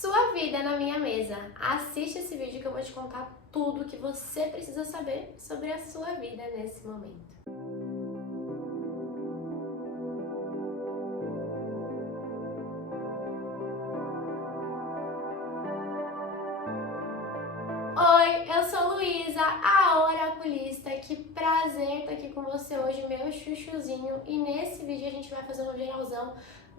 Sua vida na minha mesa. Assiste esse vídeo que eu vou te contar tudo que você precisa saber sobre a sua vida nesse momento. Oi, eu sou Luísa, a oraculista. Que prazer estar aqui com você hoje, meu chuchuzinho. E nesse vídeo a gente vai fazer um geralzão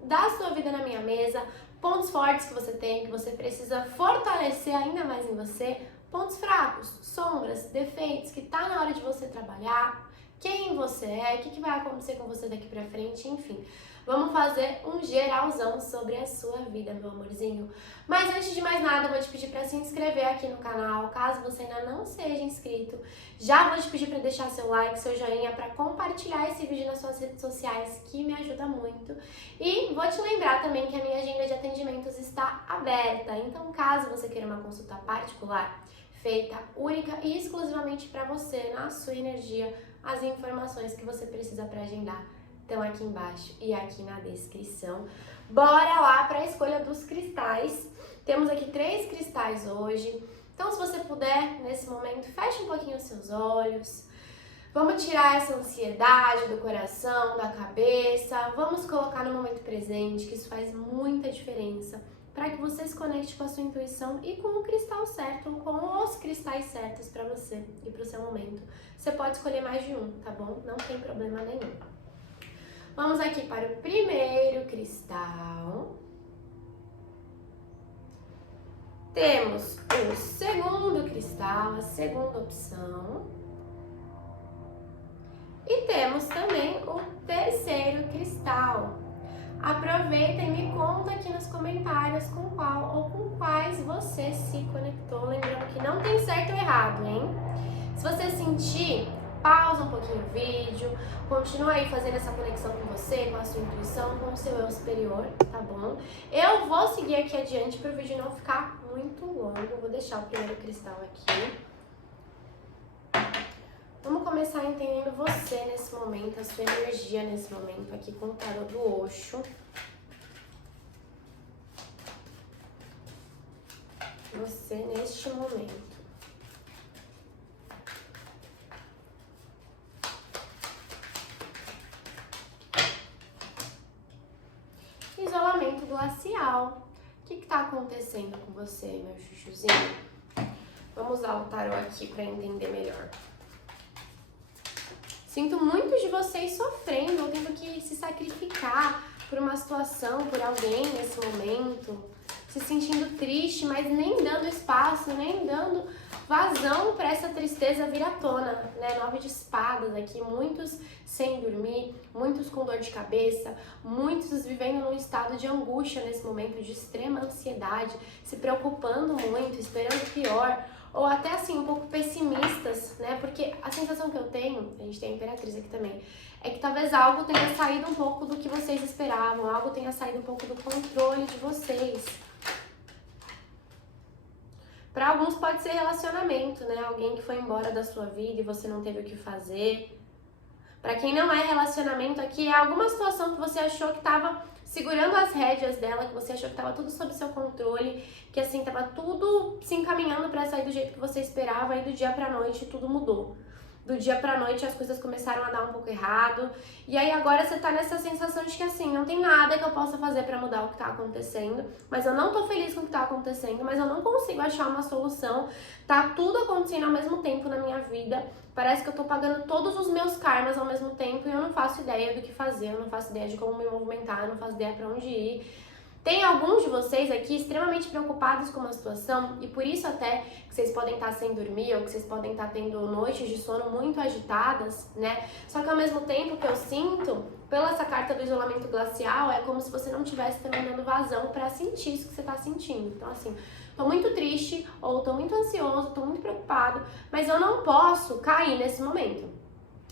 da sua vida na minha mesa, pontos fortes que você tem, que você precisa fortalecer ainda mais em você, pontos fracos, sombras, defeitos, que tá na hora de você trabalhar, quem você é, o que vai acontecer com você daqui pra frente, enfim. Vamos fazer um geralzão sobre a sua vida, meu amorzinho. Mas antes de mais nada, eu vou te pedir para se inscrever aqui no canal, caso você ainda não seja inscrito. Já vou te pedir para deixar seu like, seu joinha, para compartilhar esse vídeo nas suas redes sociais, que me ajuda muito. E vou te lembrar também que a minha agenda de atendimentos está aberta. Então, caso você queira uma consulta particular, feita única e exclusivamente para você, na sua energia, as informações que você precisa para agendar estão aqui embaixo e aqui na descrição. Bora lá para a escolha dos cristais. Temos aqui 3 cristais hoje. Então, se você puder, nesse momento, feche um pouquinho os seus olhos. Vamos tirar essa ansiedade do coração, da cabeça. Vamos colocar no momento presente, que isso faz muita diferença, para que você se conecte com a sua intuição e com o cristal certo, ou com os cristais certos para você e para o seu momento. Você pode escolher mais de um, tá bom? Não tem problema nenhum. Vamos aqui para o primeiro cristal. Temos o segundo cristal, a segunda opção. E temos também o terceiro cristal. Aproveita e me conta aqui nos comentários com qual ou com quais você se conectou. Lembrando que não tem certo ou errado, hein? Se você sentir, pausa um pouquinho o vídeo, continua aí fazendo essa conexão com você, com a sua intuição, com o seu eu superior, tá bom? Eu vou seguir aqui adiante para o vídeo não ficar muito longo. Eu vou deixar o primeiro cristal aqui. Vamos começar entendendo você nesse momento, a sua energia nesse momento aqui com o tarô do Osho. Você neste momento. Isolamento glacial. O que está acontecendo com você, meu chuchuzinho? Vamos usar o tarô aqui para entender melhor. Sinto muitos de vocês sofrendo ou tendo que se sacrificar por uma situação, por alguém nesse momento, se sentindo triste, mas nem dando espaço, nem dando vazão para essa tristeza vir à tona, né? 9 de espadas aqui, muitos sem dormir, muitos com dor de cabeça, muitos vivendo num estado de angústia nesse momento, de extrema ansiedade, se preocupando muito, esperando o pior, ou até assim, um pouco pessimistas, né? Porque a sensação que eu tenho, a gente tem a Imperatriz aqui também, é que talvez algo tenha saído um pouco do que vocês esperavam, algo tenha saído um pouco do controle de vocês. Para alguns pode ser relacionamento, né? Alguém que foi embora da sua vida e você não teve o que fazer. Para quem não é relacionamento aqui, é alguma situação que você achou que estava segurando as rédeas dela, que você achou que estava tudo sob seu controle, que assim, estava tudo se encaminhando para sair do jeito que você esperava, e do dia pra noite tudo mudou. Do dia pra noite as coisas começaram a dar um pouco errado, e aí agora você tá nessa sensação de que assim, não tem nada que eu possa fazer pra mudar o que tá acontecendo, mas eu não tô feliz com o que tá acontecendo, mas eu não consigo achar uma solução, tá tudo acontecendo ao mesmo tempo na minha vida, parece que eu tô pagando todos os meus karmas ao mesmo tempo e eu não faço ideia do que fazer, eu não faço ideia de como me movimentar, eu não faço ideia pra onde ir. Tem alguns de vocês aqui extremamente preocupados com uma situação e por isso até que vocês podem estar sem dormir ou que vocês podem estar tendo noites de sono muito agitadas, né? Só que ao mesmo tempo que eu sinto, pela essa carta do isolamento glacial, é como se você não estivesse também dando vazão para sentir isso que você está sentindo. Então assim, tô muito triste ou tô muito ansioso, tô muito preocupado, mas eu não posso cair nesse momento.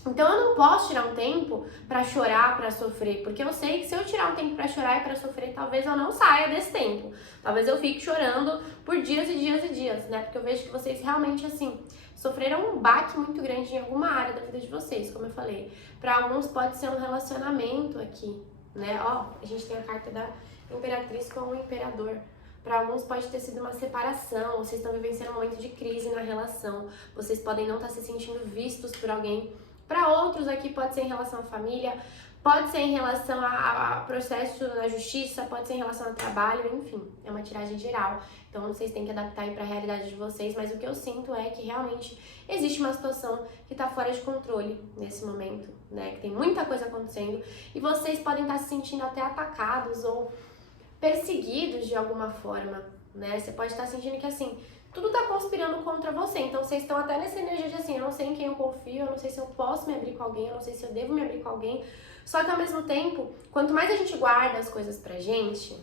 Então eu não posso tirar um tempo pra chorar, pra sofrer, porque eu sei que se eu tirar um tempo pra chorar e pra sofrer, talvez eu não saia desse tempo. Talvez eu fique chorando por dias e dias e dias, né? Porque eu vejo que vocês realmente, assim, sofreram um baque muito grande em alguma área da vida de vocês, como eu falei. Pra alguns pode ser um relacionamento aqui, né? Ó, a gente tem a carta da Imperatriz com o Imperador. Para alguns pode ter sido uma separação, vocês estão vivenciando um momento de crise na relação, vocês podem não estar se sentindo vistos por alguém. Para outros aqui pode ser em relação à família, pode ser em relação a processo na justiça, pode ser em relação ao trabalho, enfim, é uma tiragem geral. Então vocês têm que adaptar aí para a realidade de vocês, mas o que eu sinto é que realmente existe uma situação que está fora de controle nesse momento, né? Que tem muita coisa acontecendo e vocês podem estar se sentindo até atacados ou perseguidos de alguma forma, né? Você pode estar sentindo que assim, tudo tá conspirando contra você, então vocês estão até nessa energia de assim, eu não sei em quem eu confio, eu não sei se eu posso me abrir com alguém, eu não sei se eu devo me abrir com alguém, só que ao mesmo tempo, quanto mais a gente guarda as coisas pra gente,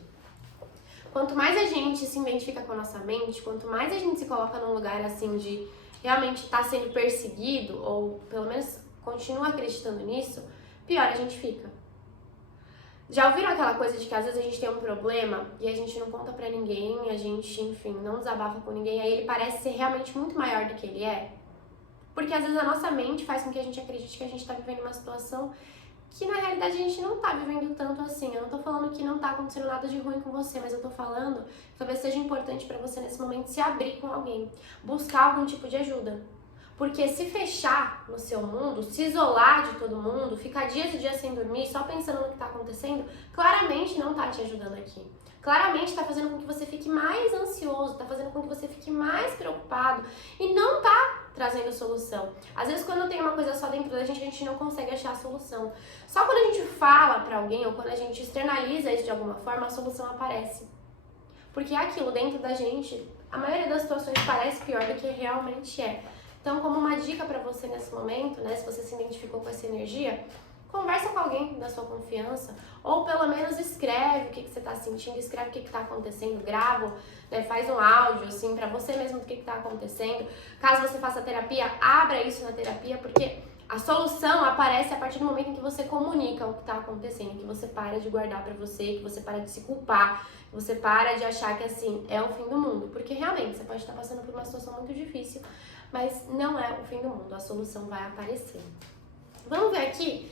quanto mais a gente se identifica com a nossa mente, quanto mais a gente se coloca num lugar assim de realmente estar sendo perseguido, ou pelo menos continua acreditando nisso, pior a gente fica. Já ouviram aquela coisa de que às vezes a gente tem um problema e a gente não conta pra ninguém, a gente, enfim, não desabafa com ninguém, aí ele parece ser realmente muito maior do que ele é? Porque às vezes a nossa mente faz com que a gente acredite que a gente tá vivendo uma situação que na realidade a gente não tá vivendo tanto assim. Eu não tô falando que não tá acontecendo nada de ruim com você, mas eu tô falando que talvez seja importante pra você nesse momento se abrir com alguém, buscar algum tipo de ajuda. Porque se fechar no seu mundo, se isolar de todo mundo, ficar dias e dias sem dormir, só pensando no que tá acontecendo, claramente não tá te ajudando aqui. Claramente tá fazendo com que você fique mais ansioso, tá fazendo com que você fique mais preocupado e não tá trazendo solução. Às vezes quando tem uma coisa só dentro da gente não consegue achar a solução. Só quando a gente fala pra alguém ou quando a gente externaliza isso de alguma forma, a solução aparece. Porque aquilo dentro da gente, a maioria das situações parece pior do que realmente é. Então, como uma dica pra você nesse momento, né, se você se identificou com essa energia, conversa com alguém da sua confiança, ou pelo menos escreve o que você tá sentindo, escreve o que tá acontecendo, grava, né, faz um áudio, assim, pra você mesmo do que tá acontecendo. Caso você faça terapia, abra isso na terapia, porque a solução aparece a partir do momento em que você comunica o que tá acontecendo, que você para de guardar pra você, que você para de se culpar, que você para de achar que, assim, é o fim do mundo. Porque, realmente, você pode estar passando por uma situação muito difícil, mas não é o fim do mundo, a solução vai aparecer. Vamos ver aqui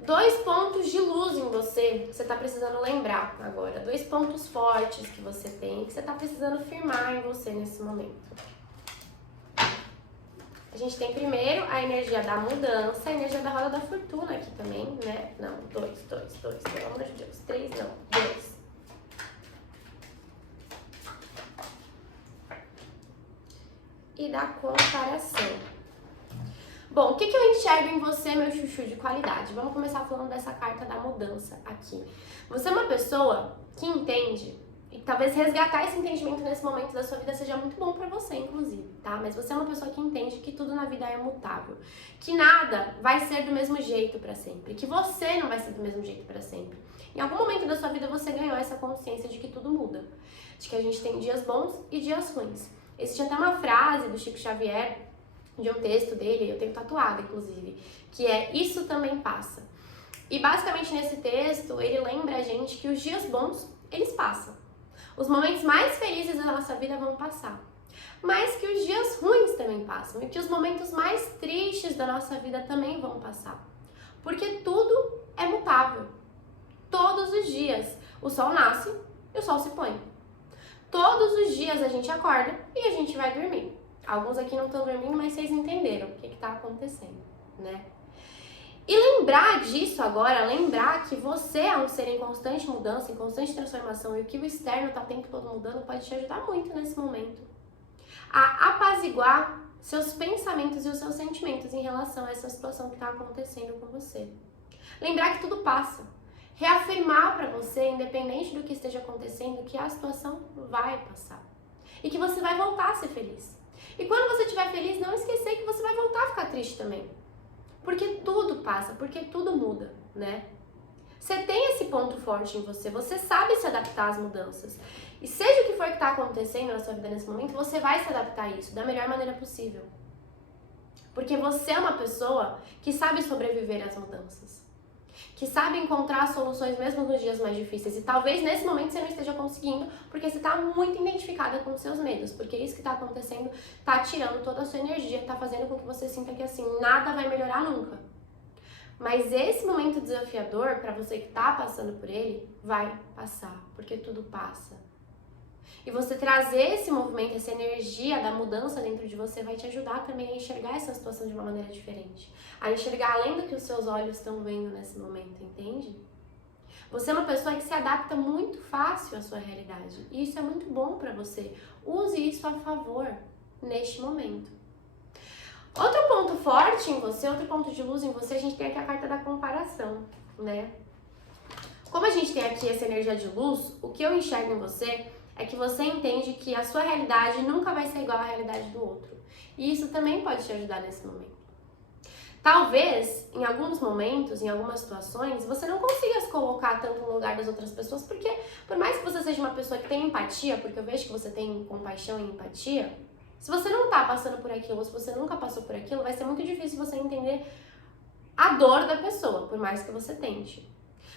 2 pontos de luz em você que você tá precisando lembrar agora. 2 pontos fortes que você tem, que você tá precisando firmar em você nesse momento. A gente tem primeiro a energia da mudança, a energia da roda da fortuna aqui também, né? Não, 2, pelo amor de Deus. 3 não, 2. E da comparação. Bom, o que eu enxergo em você, meu chuchu de qualidade? Vamos começar falando dessa carta da mudança aqui. Você é uma pessoa que entende, e talvez resgatar esse entendimento nesse momento da sua vida seja muito bom pra você, inclusive, tá? Mas você é uma pessoa que entende que tudo na vida é mutável, que nada vai ser do mesmo jeito pra sempre, que você não vai ser do mesmo jeito pra sempre. Em algum momento da sua vida você ganhou essa consciência de que tudo muda, de que a gente tem dias bons e dias ruins. Existe até uma frase do Chico Xavier, de um texto dele, eu tenho tatuado inclusive, que é "Isso também passa". E basicamente nesse texto ele lembra a gente que os dias bons, eles passam. Os momentos mais felizes da nossa vida vão passar. Mas que os dias ruins também passam. E que os momentos mais tristes da nossa vida também vão passar. Porque tudo é mutável. Todos os dias o sol nasce e o sol se põe. Todos os dias a gente acorda e a gente vai dormir. Alguns aqui não estão dormindo, mas vocês entenderam o que está acontecendo, né? E lembrar disso agora, lembrar que você é um ser em constante mudança, em constante transformação, e que o externo está o tempo todo mudando, pode te ajudar muito nesse momento a apaziguar seus pensamentos e os seus sentimentos em relação a essa situação que está acontecendo com você. Lembrar que tudo passa. Reafirmar para você, independente do que esteja acontecendo, que a situação vai passar. E que você vai voltar a ser feliz. E quando você estiver feliz, não esquecer que você vai voltar a ficar triste também. Porque tudo passa, porque tudo muda, né? Você tem esse ponto forte em você, você sabe se adaptar às mudanças. E seja o que for que está acontecendo na sua vida nesse momento, você vai se adaptar a isso da melhor maneira possível. Porque você é uma pessoa que sabe sobreviver às mudanças. Que sabe encontrar soluções mesmo nos dias mais difíceis. E talvez nesse momento você não esteja conseguindo, porque você está muito identificada com os seus medos. Porque isso que está acontecendo está tirando toda a sua energia, está fazendo com que você sinta que assim, nada vai melhorar nunca. Mas esse momento desafiador, para você que está passando por ele, vai passar, porque tudo passa. E você trazer esse movimento, essa energia da mudança dentro de você vai te ajudar também a enxergar essa situação de uma maneira diferente. A enxergar além do que os seus olhos estão vendo nesse momento, entende? Você é uma pessoa que se adapta muito fácil à sua realidade. E isso é muito bom pra você. Use isso a favor neste momento. Outro ponto forte em você, outro ponto de luz em você, a gente tem aqui a carta da comparação, né? Como a gente tem aqui essa energia de luz, o que eu enxergo em você é que você entende que a sua realidade nunca vai ser igual à realidade do outro. E isso também pode te ajudar nesse momento. Talvez, em alguns momentos, em algumas situações, você não consiga se colocar tanto no lugar das outras pessoas, porque por mais que você seja uma pessoa que tem empatia, porque eu vejo que você tem compaixão e empatia, se você não tá passando por aquilo, ou se você nunca passou por aquilo, vai ser muito difícil você entender a dor da pessoa, por mais que você tente.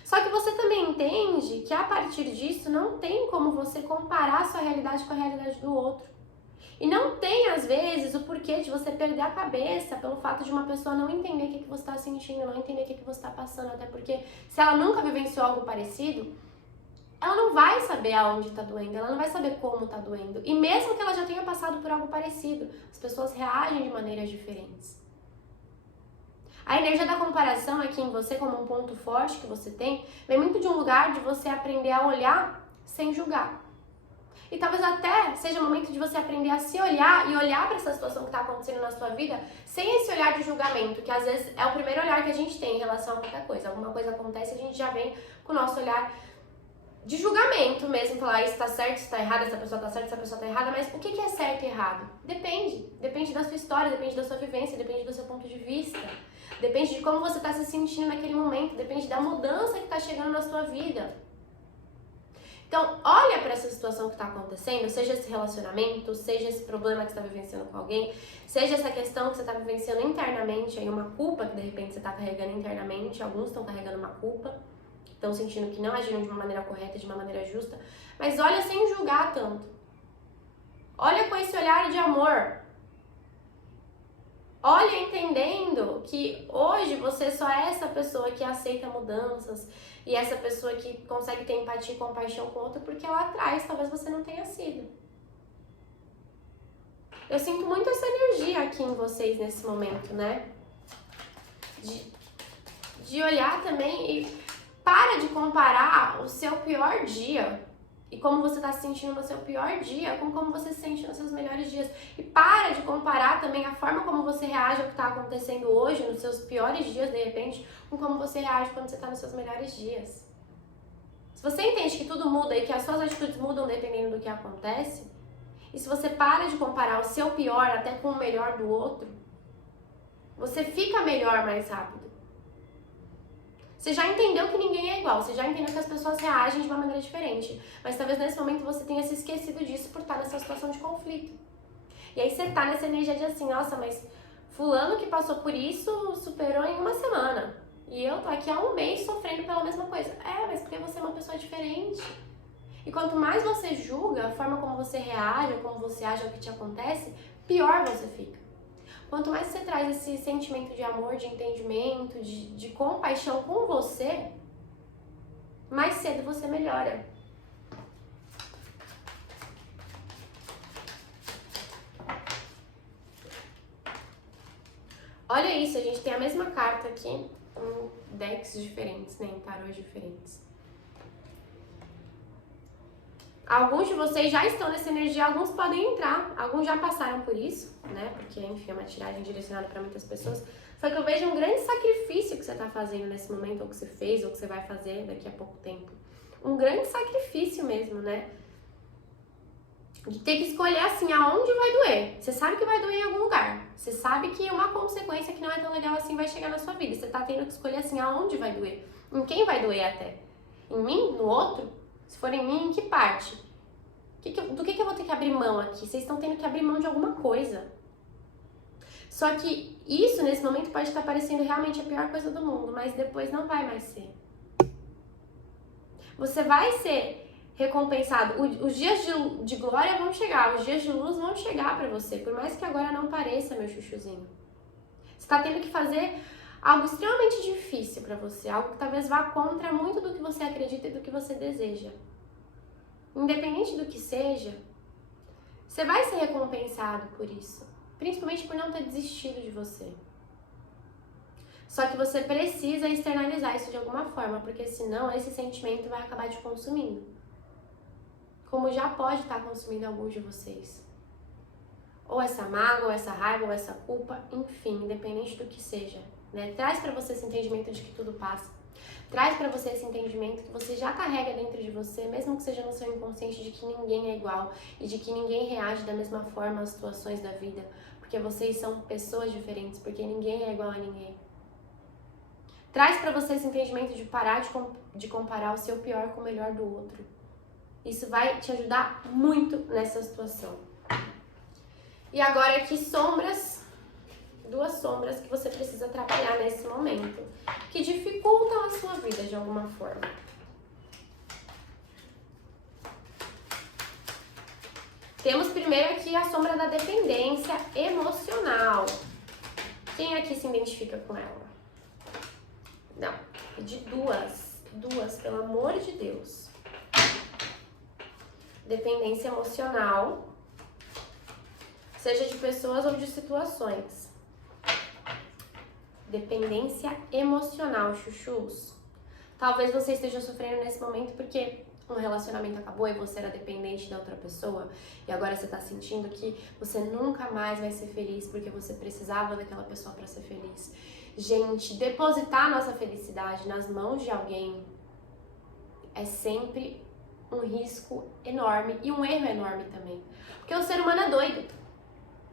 Só que você também entende que a partir disso não tem como você comparar a sua realidade com a realidade do outro. E não tem, às vezes, o porquê de você perder a cabeça pelo fato de uma pessoa não entender o que você está sentindo, não entender o que você está passando. Até porque se ela nunca vivenciou algo parecido, ela não vai saber aonde está doendo, ela não vai saber como está doendo. E mesmo que ela já tenha passado por algo parecido, as pessoas reagem de maneiras diferentes. A energia da comparação aqui em você, como um ponto forte que você tem, vem muito de um lugar de você aprender a olhar sem julgar. E talvez até seja o momento de você aprender a se olhar e olhar para essa situação que está acontecendo na sua vida sem esse olhar de julgamento, que às vezes é o primeiro olhar que a gente tem em relação a qualquer coisa. Alguma coisa acontece, a gente já vem com o nosso olhar de julgamento mesmo, falar isso tá certo, isso tá errado, essa pessoa tá certa, essa pessoa tá errada, mas o que é certo e errado? Depende. Depende da sua história, depende da sua vivência, depende do seu ponto de vista. Depende de como você tá se sentindo naquele momento, depende da mudança que tá chegando na sua vida. Então, olha para essa situação que está acontecendo, seja esse relacionamento, seja esse problema que você está vivenciando com alguém, seja essa questão que você está vivenciando internamente, aí uma culpa que de repente você está carregando internamente, alguns estão carregando uma culpa, estão sentindo que não agiram de uma maneira correta, de uma maneira justa, mas olha sem julgar tanto. Olha com esse olhar de amor. Olha entendendo que hoje você só é essa pessoa que aceita mudanças e essa pessoa que consegue ter empatia e compaixão com outra porque lá atrás talvez você não tenha sido. Eu sinto muito essa energia aqui em vocês nesse momento, né? De olhar também e para de comparar o seu pior dia e como você está se sentindo no seu pior dia com como você se sente nos seus melhores dias. E para de comparar também a forma como você reage ao que está acontecendo hoje, nos seus piores dias, de repente, com como você reage quando você está nos seus melhores dias. Se você entende que tudo muda e que as suas atitudes mudam dependendo do que acontece, e se você para de comparar o seu pior até com o melhor do outro, você fica melhor mais rápido. Você já entendeu que ninguém é igual, você já entendeu que as pessoas reagem de uma maneira diferente, mas talvez nesse momento você tenha se esquecido disso por estar nessa situação de conflito. E aí você tá nessa energia de assim, nossa, mas fulano que passou por isso superou em uma semana. E eu tô aqui há um mês sofrendo pela mesma coisa. É, mas porque você é uma pessoa diferente. E quanto mais você julga a forma como você reage, ou como você age ao que te acontece, pior você fica. Quanto mais você traz esse sentimento de amor, de entendimento, de compaixão com você, mais cedo você melhora. Olha isso, a gente tem a mesma carta aqui em decks diferentes, né, em tarôs diferentes. Alguns de vocês já estão nessa energia, alguns podem entrar, alguns já passaram por isso, né? Porque, enfim, é uma tiragem direcionada para muitas pessoas. Só que eu vejo um grande sacrifício que você está fazendo nesse momento, ou que você fez, ou que você vai fazer daqui a pouco tempo. Um grande sacrifício mesmo, né? De ter que escolher assim, aonde vai doer. Você sabe que vai doer em algum lugar. Você sabe que uma consequência que não é tão legal assim vai chegar na sua vida. Você tá tendo que escolher assim, aonde vai doer. Em quem vai doer até? Em mim? No outro? Se for em mim, em que parte? Do que eu vou ter que abrir mão aqui? Vocês estão tendo que abrir mão de alguma coisa. Só que isso, nesse momento, pode estar parecendo realmente a pior coisa do mundo, mas depois não vai mais ser. Você vai ser recompensado. Os dias de glória vão chegar, os dias de luz vão chegar pra você, por mais que agora não pareça, meu chuchuzinho. Você tá tendo que fazer algo extremamente difícil pra você, algo que talvez vá contra muito do que você acredita e do que você deseja. independente do que seja, você vai ser recompensado por isso. Principalmente por não ter desistido de você. Só que você precisa externalizar isso de alguma forma, porque senão esse sentimento vai acabar te consumindo. Como já pode estar consumindo alguns de vocês. Ou essa mágoa, ou essa raiva, ou essa culpa, enfim, independente do que seja. Né? Traz pra você esse entendimento de que tudo passa. Traz pra você esse entendimento que você já carrega dentro de você, mesmo que seja no seu inconsciente, de que ninguém é igual e de que ninguém reage da mesma forma às situações da vida, porque vocês são pessoas diferentes, porque ninguém é igual a ninguém. Traz pra você esse entendimento de parar de comparar o seu pior com o melhor do outro. Isso vai te ajudar muito nessa situação. E agora aqui sombras, duas sombras que você precisa trabalhar nesse momento, que dificultam a sua vida de alguma forma. Temos primeiro aqui a sombra da dependência emocional. Quem aqui se identifica com ela? Não, de duas, pelo amor de Deus. Dependência emocional, seja de pessoas ou de situações. Dependência emocional, chuchus. Talvez você esteja sofrendo nesse momento porque um relacionamento acabou e você era dependente da outra pessoa e agora você tá sentindo que você nunca mais vai ser feliz porque você precisava daquela pessoa para ser feliz. Gente, depositar nossa felicidade nas mãos de alguém é sempre um risco enorme e um erro enorme também. Porque o ser humano é doido.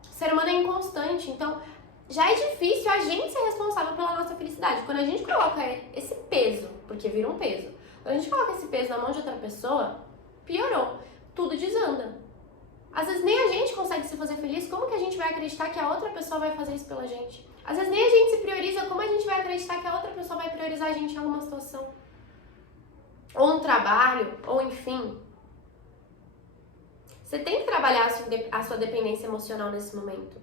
O ser humano é inconstante, então já é difícil a gente ser responsável pela nossa felicidade. Quando a gente coloca esse peso, porque vira um peso, quando a gente coloca esse peso na mão de outra pessoa, piorou. Tudo desanda. Às vezes nem a gente consegue se fazer feliz, como que a gente vai acreditar que a outra pessoa vai fazer isso pela gente? Às vezes nem a gente se prioriza, como a gente vai acreditar que a outra pessoa vai priorizar a gente em alguma situação? Ou um trabalho, ou enfim. Você tem que trabalhar a sua dependência emocional nesse momento.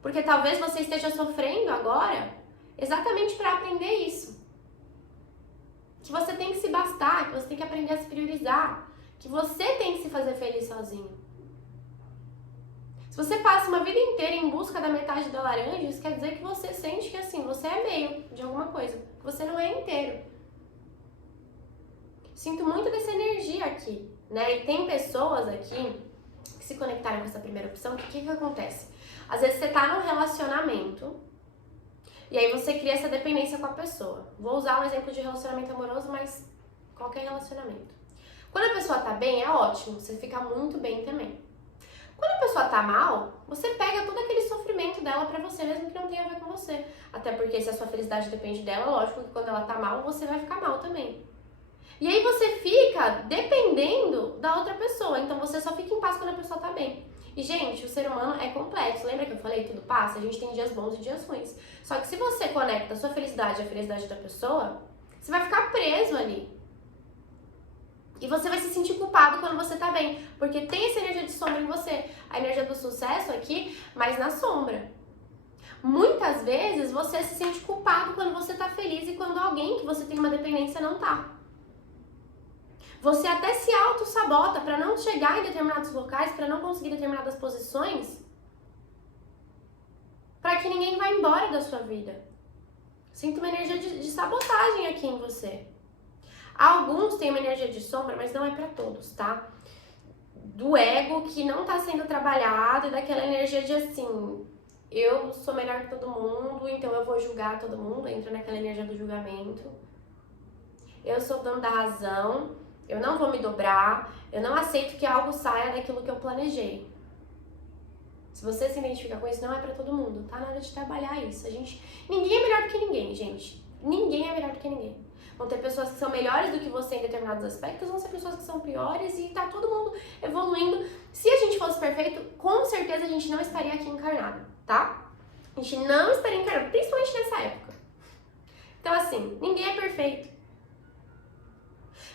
Porque talvez você esteja sofrendo agora exatamente para aprender isso. Que você tem que se bastar, que você tem que aprender a se priorizar, que você tem que se fazer feliz sozinho. Se você passa uma vida inteira em busca da metade da laranja, isso quer dizer que você sente que assim, você é meio de alguma coisa, que você não é inteiro. Sinto muito dessa energia aqui, né? E tem pessoas aqui que se conectaram com essa primeira opção, que o que acontece? Às vezes você tá num relacionamento e aí você cria essa dependência com a pessoa. Vou usar um exemplo de relacionamento amoroso, mas qualquer relacionamento. Quando a pessoa tá bem, é ótimo, você fica muito bem também. Quando a pessoa tá mal, você pega todo aquele sofrimento dela pra você, mesmo que não tenha a ver com você. Até porque se a sua felicidade depende dela, lógico que quando ela tá mal, você vai ficar mal também. E aí você fica dependendo da outra pessoa, então você só fica em paz quando a pessoa tá bem. E, gente, o ser humano é complexo. Lembra que eu falei, tudo passa? A gente tem dias bons e dias ruins. Só que se você conecta a sua felicidade à felicidade da pessoa, você vai ficar preso ali. E você vai se sentir culpado quando você tá bem, porque tem essa energia de sombra em você. A energia do sucesso aqui, mas na sombra. Muitas vezes você se sente culpado quando você tá feliz e quando alguém que você tem uma dependência não tá. Você até se auto-sabota para não chegar em determinados locais, para não conseguir determinadas posições, para que ninguém vá embora da sua vida. Sinto uma energia de sabotagem aqui em você. Alguns têm uma energia de sombra, mas não é para todos, tá? Do ego que não tá sendo trabalhado e daquela energia de assim, eu sou melhor que todo mundo, então eu vou julgar todo mundo, entra naquela energia do julgamento. Eu sou dono da razão, eu não vou me dobrar, eu não aceito que algo saia daquilo que eu planejei. Se você se identifica com isso, não é pra todo mundo, tá na hora de trabalhar isso. Ninguém é melhor do que ninguém, gente. Ninguém é melhor do que ninguém. Vão ter pessoas que são melhores do que você em determinados aspectos, vão ser pessoas que são piores e tá todo mundo evoluindo. Se a gente fosse perfeito, com certeza a gente não estaria aqui encarnado, tá? A gente não estaria encarnado, principalmente nessa época. Então assim, ninguém é perfeito.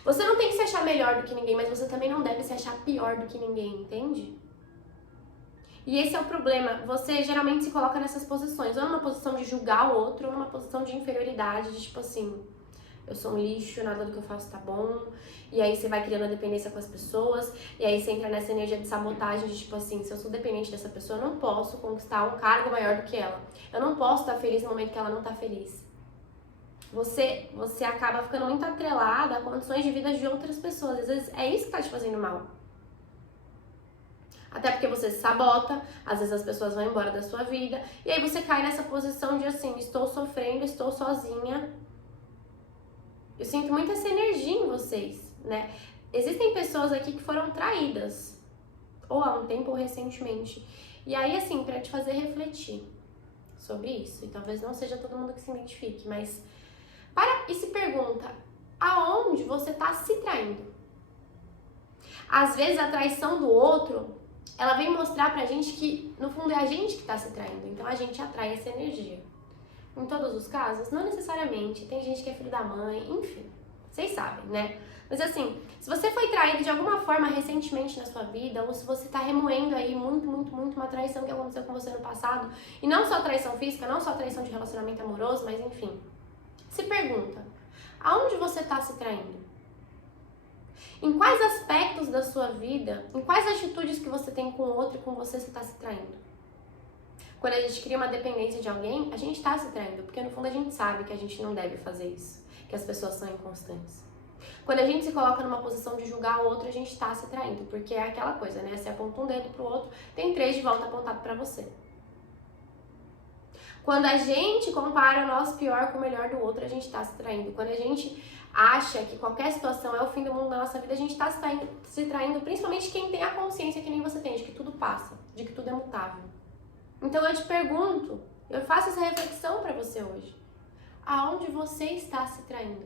Você não tem que se achar melhor do que ninguém, mas você também não deve se achar pior do que ninguém, entende? E esse é o problema. Você geralmente se coloca nessas posições, ou numa posição de julgar o outro, ou numa posição de inferioridade, de tipo assim, eu sou um lixo, nada do que eu faço tá bom. E aí você vai criando a dependência com as pessoas, e aí você entra nessa energia de sabotagem, de tipo assim, se eu sou dependente dessa pessoa, eu não posso conquistar um cargo maior do que ela. Eu não posso estar feliz no momento que ela não tá feliz. Você acaba ficando muito atrelada a condições de vida de outras pessoas. Às vezes é isso que tá te fazendo mal. Até porque você se sabota, às vezes as pessoas vão embora da sua vida, e aí você cai nessa posição de assim, estou sofrendo, estou sozinha. Eu sinto muito essa energia em vocês, né? Existem pessoas aqui que foram traídas, ou há um tempo ou recentemente. E aí, assim, pra te fazer refletir sobre isso, e talvez não seja todo mundo que se identifique, mas para e se pergunta, aonde você tá se traindo? Às vezes a traição do outro, ela vem mostrar pra gente que, no fundo, é a gente que tá se traindo. Então a gente atrai essa energia. Em todos os casos, não necessariamente. Tem gente que é filho da mãe, enfim. Vocês sabem, né? Mas assim, se você foi traído de alguma forma recentemente na sua vida, ou se você tá remoendo aí muito uma traição que aconteceu com você no passado, e não só traição física, não só traição de relacionamento amoroso, mas enfim. Se pergunta, aonde você tá se traindo? Em quais aspectos da sua vida, em quais atitudes que você tem com o outro e com você está se traindo? Quando a gente cria uma dependência de alguém, a gente está se traindo, porque no fundo a gente sabe que a gente não deve fazer isso, que as pessoas são inconstantes. Quando a gente se coloca numa posição de julgar o outro, a gente está se traindo, porque é aquela coisa, né? Você aponta um dedo pro outro, tem 3 de volta apontado para você. Quando a gente compara o nosso pior com o melhor do outro, a gente está se traindo. Quando a gente acha que qualquer situação é o fim do mundo na nossa vida, a gente está se traindo, principalmente quem tem a consciência que nem você tem, de que tudo passa, de que tudo é mutável. Então eu te pergunto, eu faço essa reflexão para você hoje. Aonde você está se traindo?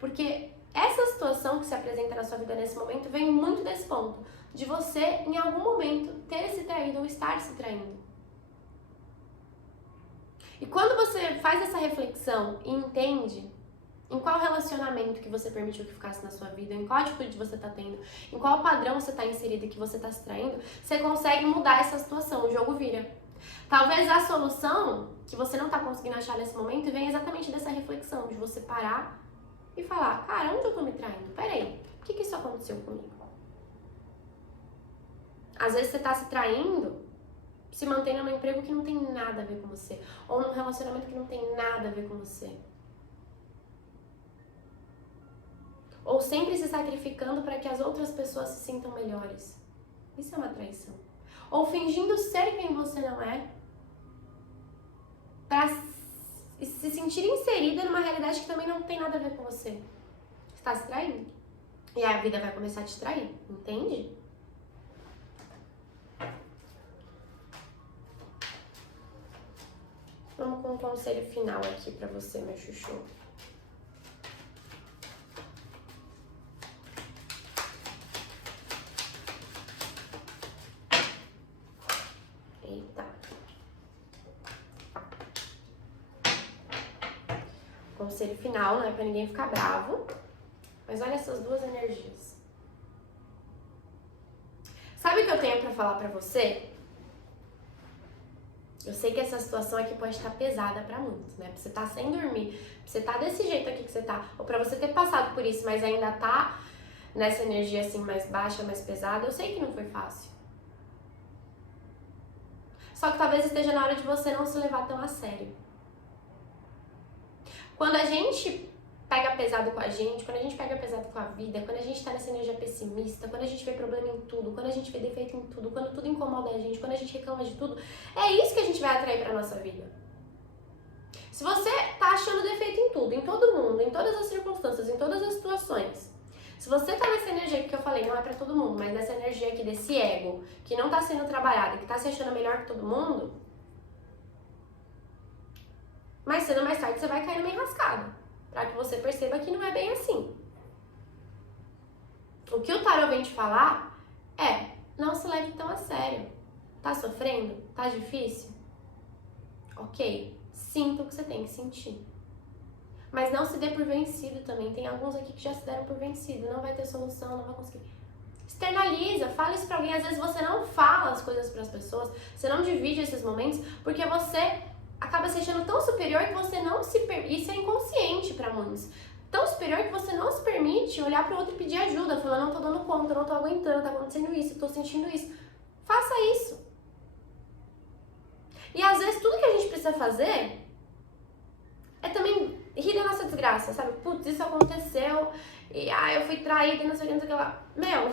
Porque essa situação que se apresenta na sua vida nesse momento vem muito desse ponto, de você em algum momento ter se traído ou estar se traindo. E quando você faz essa reflexão e entende em qual relacionamento que você permitiu que ficasse na sua vida, em qual atitude você está tendo, em qual padrão você está inserido e que você está se traindo, você consegue mudar essa situação, o jogo vira. Talvez a solução que você não está conseguindo achar nesse momento venha exatamente dessa reflexão, de você parar e falar, cara, onde eu tô me traindo? Peraí, por que isso aconteceu comigo? Às vezes você está se traindo se mantendo num emprego que não tem nada a ver com você, ou num relacionamento que não tem nada a ver com você. Ou sempre se sacrificando para que as outras pessoas se sintam melhores. Isso é uma traição. Ou fingindo ser quem você não é, para se sentir inserida numa realidade que também não tem nada a ver com você. Você está se traindo. E a vida vai começar a te trair, entende? Vamos com um conselho final aqui pra você, meu chuchu. Eita. Conselho final, não é pra ninguém ficar bravo. Mas olha essas duas energias. Sabe o que eu tenho pra falar pra você? Eu sei que essa situação aqui pode estar pesada pra muitos, né? Pra você tá sem dormir, pra você tá desse jeito aqui que você tá, ou pra você ter passado por isso, mas ainda tá nessa energia assim mais baixa, mais pesada, eu sei que não foi fácil. Só que talvez esteja na hora de você não se levar tão a sério. Quando a gente pega pesado com a gente, quando a gente pega pesado com a vida, quando a gente tá nessa energia pessimista, quando a gente vê problema em tudo, quando a gente vê defeito em tudo, quando tudo incomoda a gente, quando a gente reclama de tudo, é isso que a gente vai atrair pra nossa vida. Se você tá achando defeito em tudo, em todo mundo, em todas as circunstâncias, em todas as situações, se você tá nessa energia que eu falei, não é pra todo mundo, mas nessa energia aqui desse ego, que não tá sendo trabalhado, que tá se achando melhor que todo mundo, mais cedo ou mais tarde você vai cair numa enrascada. Pra que você perceba que não é bem assim. O que o tarô vem te falar é, não se leve tão a sério. Tá sofrendo? Tá difícil? Ok, sinta o que você tem que sentir. Mas não se dê por vencido também. Tem alguns aqui que já se deram por vencido. Não vai ter solução, não vai conseguir. Externaliza, fala isso pra alguém. Às vezes você não fala as coisas pras pessoas, você não divide esses momentos, porque você acaba se achando tão superior que você não se permite. Isso é inconsciente pra muitos. tão superior que você não se permite olhar para o outro e pedir ajuda, falando, não tô dando conta, não tô aguentando, tá acontecendo isso, tô sentindo isso. Faça isso. E às vezes tudo que a gente precisa fazer é também rir da nossa desgraça, sabe? Putz, isso aconteceu, e eu fui traída, não sei o que, não sei o que lá. Meu,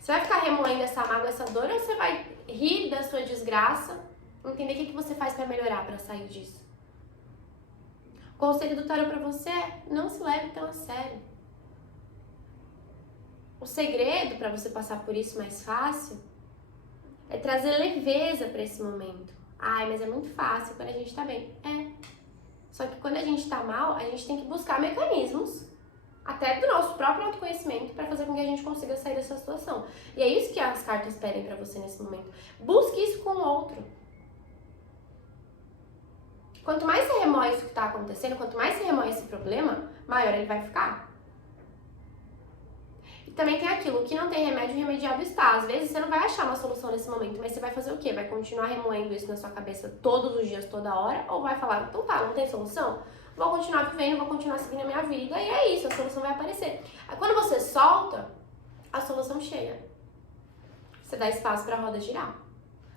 você vai ficar remoendo essa mágoa, essa dor, ou você vai rir da sua desgraça, entender o que você faz pra melhorar, pra sair disso? O conselho do tarô pra você é, não se leve tão a sério. O segredo pra você passar por isso mais fácil é trazer leveza pra esse momento. Ai, mas é muito fácil quando a gente tá bem. É. Só que quando a gente tá mal, a gente tem que buscar mecanismos, até do nosso próprio autoconhecimento, para fazer com que a gente consiga sair dessa situação. E é isso que as cartas pedem para você nesse momento. Busque isso com o outro. Quanto mais você remoe isso que tá acontecendo, quanto mais você remoe esse problema, maior ele vai ficar. E também tem aquilo, que não tem remédio, remediado está. Às vezes você não vai achar uma solução nesse momento, mas você vai fazer o quê? Vai continuar remoendo isso na sua cabeça todos os dias, toda hora? Ou vai falar, então tá, não tem solução? Vou continuar vivendo, vou continuar seguindo a minha vida, e é isso, a solução vai aparecer. Aí quando você solta, a solução chega. Você dá espaço pra roda girar.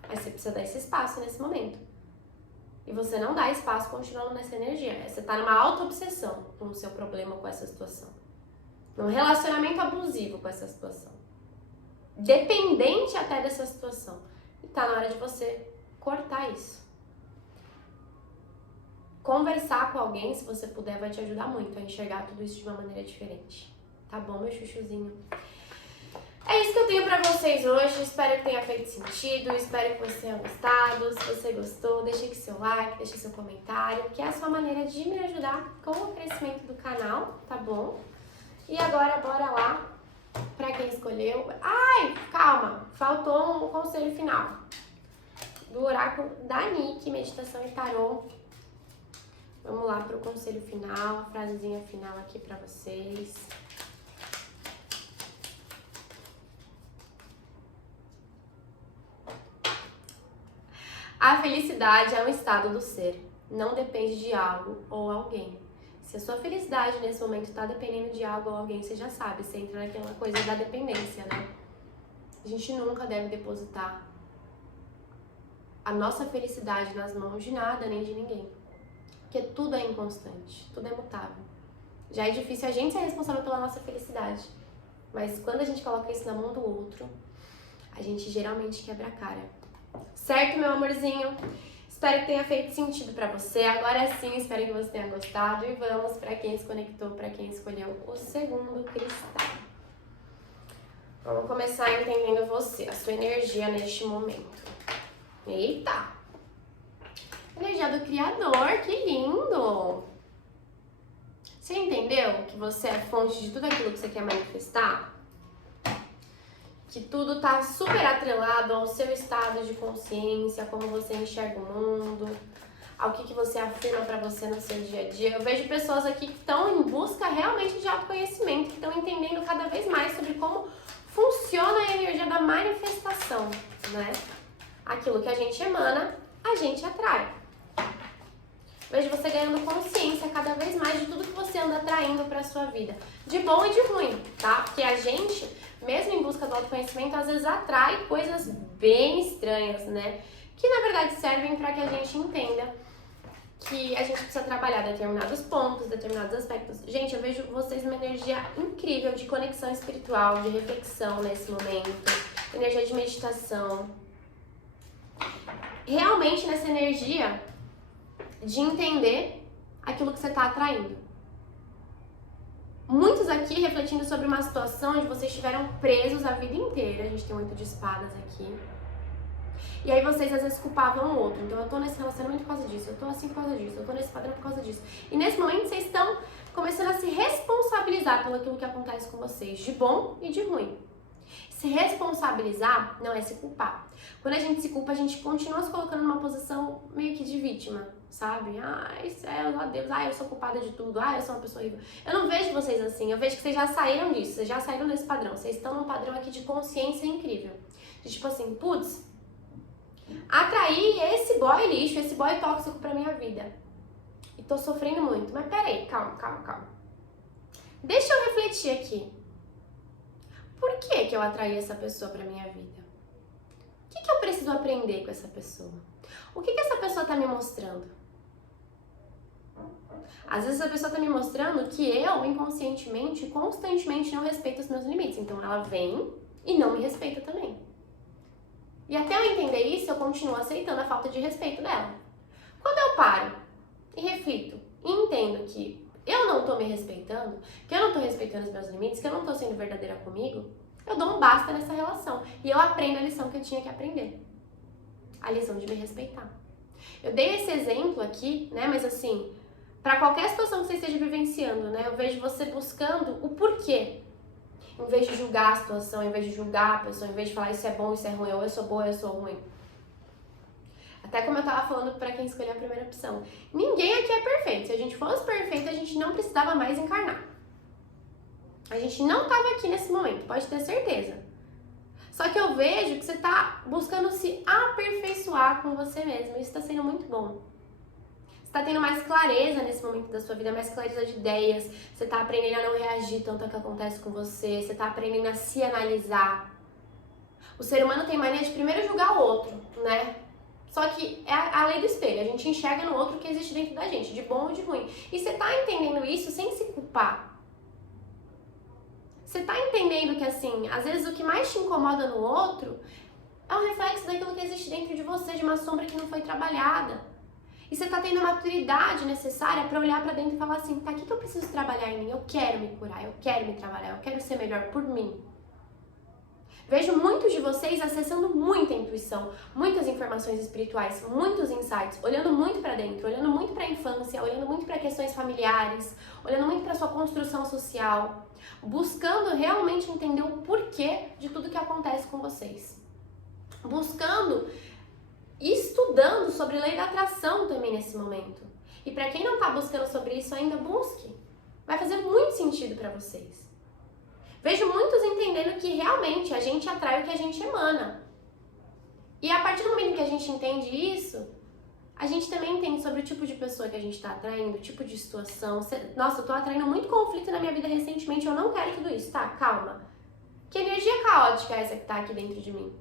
Mas você precisa dar esse espaço nesse momento. E você não dá espaço continuando nessa energia. Você tá numa auto-obsessão com o seu problema, com essa situação. Num relacionamento abusivo com essa situação. Dependente até dessa situação. E tá na hora de você cortar isso. Conversar com alguém, se você puder, vai te ajudar muito a enxergar tudo isso de uma maneira diferente. Tá bom, meu chuchuzinho? É isso que eu tenho pra vocês hoje. Espero que tenha feito sentido. Espero que vocês tenham gostado. Se você gostou, deixa aqui seu like, deixa seu comentário, que é a sua maneira de me ajudar com o crescimento do canal, tá bom? E agora, bora lá pra quem escolheu. Ai, calma, faltou um conselho final do oráculo da Nick, meditação e tarô. Vamos lá pro conselho final, a frasezinha final aqui pra vocês. A felicidade é um estado do ser, não depende de algo ou alguém. Se a sua felicidade nesse momento está dependendo de algo ou alguém, você já sabe, você entra naquela coisa da dependência, né? A gente nunca deve depositar a nossa felicidade nas mãos de nada nem de ninguém. Porque tudo é inconstante, tudo é mutável. Já é difícil a gente ser responsável pela nossa felicidade. Mas quando a gente coloca isso na mão do outro, a gente geralmente quebra a cara. Certo, meu amorzinho? Espero que tenha feito sentido pra você. Agora sim, espero que você tenha gostado. E vamos pra quem se conectou, pra quem escolheu o segundo cristal. Vamos começar entendendo você, a sua energia neste momento. Eita! Energia do Criador, que lindo! Você entendeu que você é fonte de tudo aquilo que você quer manifestar? Que tudo tá super atrelado ao seu estado de consciência, como você enxerga o mundo, ao que você afirma pra você no seu dia a dia. Eu vejo pessoas aqui que estão em busca realmente de autoconhecimento, que estão entendendo cada vez mais sobre como funciona a energia da manifestação, né? Aquilo que a gente emana, a gente atrai. Vejo você ganhando consciência cada vez mais de tudo que você anda atraindo pra sua vida. De bom e de ruim, tá? Porque a gente, mesmo em busca do autoconhecimento, às vezes atrai coisas bem estranhas, né? Que na verdade servem pra que a gente entenda que a gente precisa trabalhar determinados pontos, determinados aspectos. Gente, eu vejo vocês numa energia incrível de conexão espiritual, de reflexão nesse momento, energia de meditação. Realmente nessa energia de entender aquilo que você está atraindo. Muitos aqui refletindo sobre uma situação onde vocês estiveram presos a vida inteira. A gente tem 8 de espadas aqui. E aí vocês às vezes culpavam o outro. Então eu tô nesse relacionamento por causa disso, eu tô assim por causa disso, eu tô nesse padrão por causa disso. E nesse momento vocês estão começando a se responsabilizar pelo aquilo que acontece com vocês, de bom e de ruim. Se responsabilizar não é se culpar. Quando a gente se culpa, a gente continua se colocando numa posição meio que de vítima, sabe? Ai, céu, ó Deus, ai, eu sou culpada de tudo, ai, eu sou uma pessoa horrível. Eu não vejo vocês assim, eu vejo que vocês já saíram disso, vocês já saíram desse padrão. Vocês estão num padrão aqui de consciência incrível. De tipo assim, putz, atraí esse boy lixo, esse boy tóxico pra minha vida. E tô sofrendo muito. Mas peraí, calma. Deixa eu refletir aqui. Por que que eu atraí essa pessoa pra minha vida? O que que eu preciso aprender com essa pessoa? O que que essa pessoa tá me mostrando? Às vezes essa pessoa tá me mostrando que eu, inconscientemente, constantemente não respeito os meus limites. Então ela vem e não me respeita também. E até eu entender isso, eu continuo aceitando a falta de respeito dela. Quando eu paro e reflito e entendo que eu não tô me respeitando, que eu não tô respeitando os meus limites, que eu não tô sendo verdadeira comigo, eu dou um basta nessa relação. E eu aprendo a lição que eu tinha que aprender. A lição de me respeitar. Eu dei esse exemplo aqui, né, mas assim, pra qualquer situação que você esteja vivenciando, né, eu vejo você buscando o porquê. Em vez de julgar a situação, em vez de julgar a pessoa, em vez de falar isso é bom, isso é ruim, ou eu sou boa, ou eu sou ruim. Até como eu tava falando pra quem escolheu a primeira opção. Ninguém aqui é perfeito. Se a gente fosse perfeito, a gente não precisava mais encarnar. A gente não tava aqui nesse momento, pode ter certeza. Só que eu vejo que você tá buscando se aperfeiçoar com você mesmo. Isso tá sendo muito bom. Você tá tendo mais clareza nesse momento da sua vida, mais clareza de ideias. Você tá aprendendo a não reagir tanto ao que acontece com você. Você tá aprendendo a se analisar. O ser humano tem mania de primeiro julgar o outro, né? Só que é a lei do espelho. A gente enxerga no outro o que existe dentro da gente, de bom ou de ruim. E você tá entendendo isso sem se culpar. Você tá entendendo que, assim, às vezes o que mais te incomoda no outro é um reflexo daquilo que existe dentro de você, de uma sombra que não foi trabalhada. E você tá tendo a maturidade necessária pra olhar pra dentro e falar assim, tá, o que eu preciso trabalhar em mim? Eu quero me curar, eu quero me trabalhar, eu quero ser melhor por mim. Vejo muitos de vocês acessando muita intuição, muitas informações espirituais, muitos insights, olhando muito pra dentro, olhando muito pra infância, olhando muito pra questões familiares, olhando muito pra sua construção social, buscando realmente entender o porquê de tudo que acontece com vocês. Buscando e estudando sobre lei da atração também nesse momento. E pra quem não tá buscando sobre isso ainda, busque. Vai fazer muito sentido pra vocês. Vejo muitos entendendo que realmente a gente atrai o que a gente emana. E a partir do momento que a gente entende isso, a gente também entende sobre o tipo de pessoa que a gente tá atraindo, o tipo de situação. Nossa, eu tô atraindo muito conflito na minha vida recentemente, eu não quero tudo isso, tá? Calma. Que energia caótica é essa que tá aqui dentro de mim?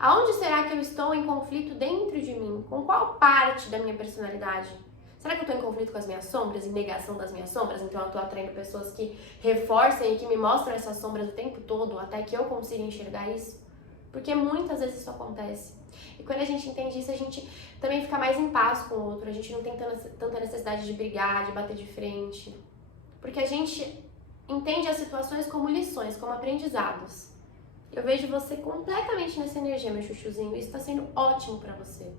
Aonde será que eu estou em conflito dentro de mim? Com qual parte da minha personalidade? Será que eu estou em conflito com as minhas sombras e negação das minhas sombras? Então eu estou atraindo pessoas que reforcem e que me mostram essas sombras o tempo todo até que eu consiga enxergar isso? Porque muitas vezes isso acontece. E quando a gente entende isso, a gente também fica mais em paz com o outro. A gente não tem tanta necessidade de brigar, de bater de frente. Porque a gente entende as situações como lições, como aprendizados. Eu vejo você completamente nessa energia, meu chuchuzinho. Isso está sendo ótimo para você.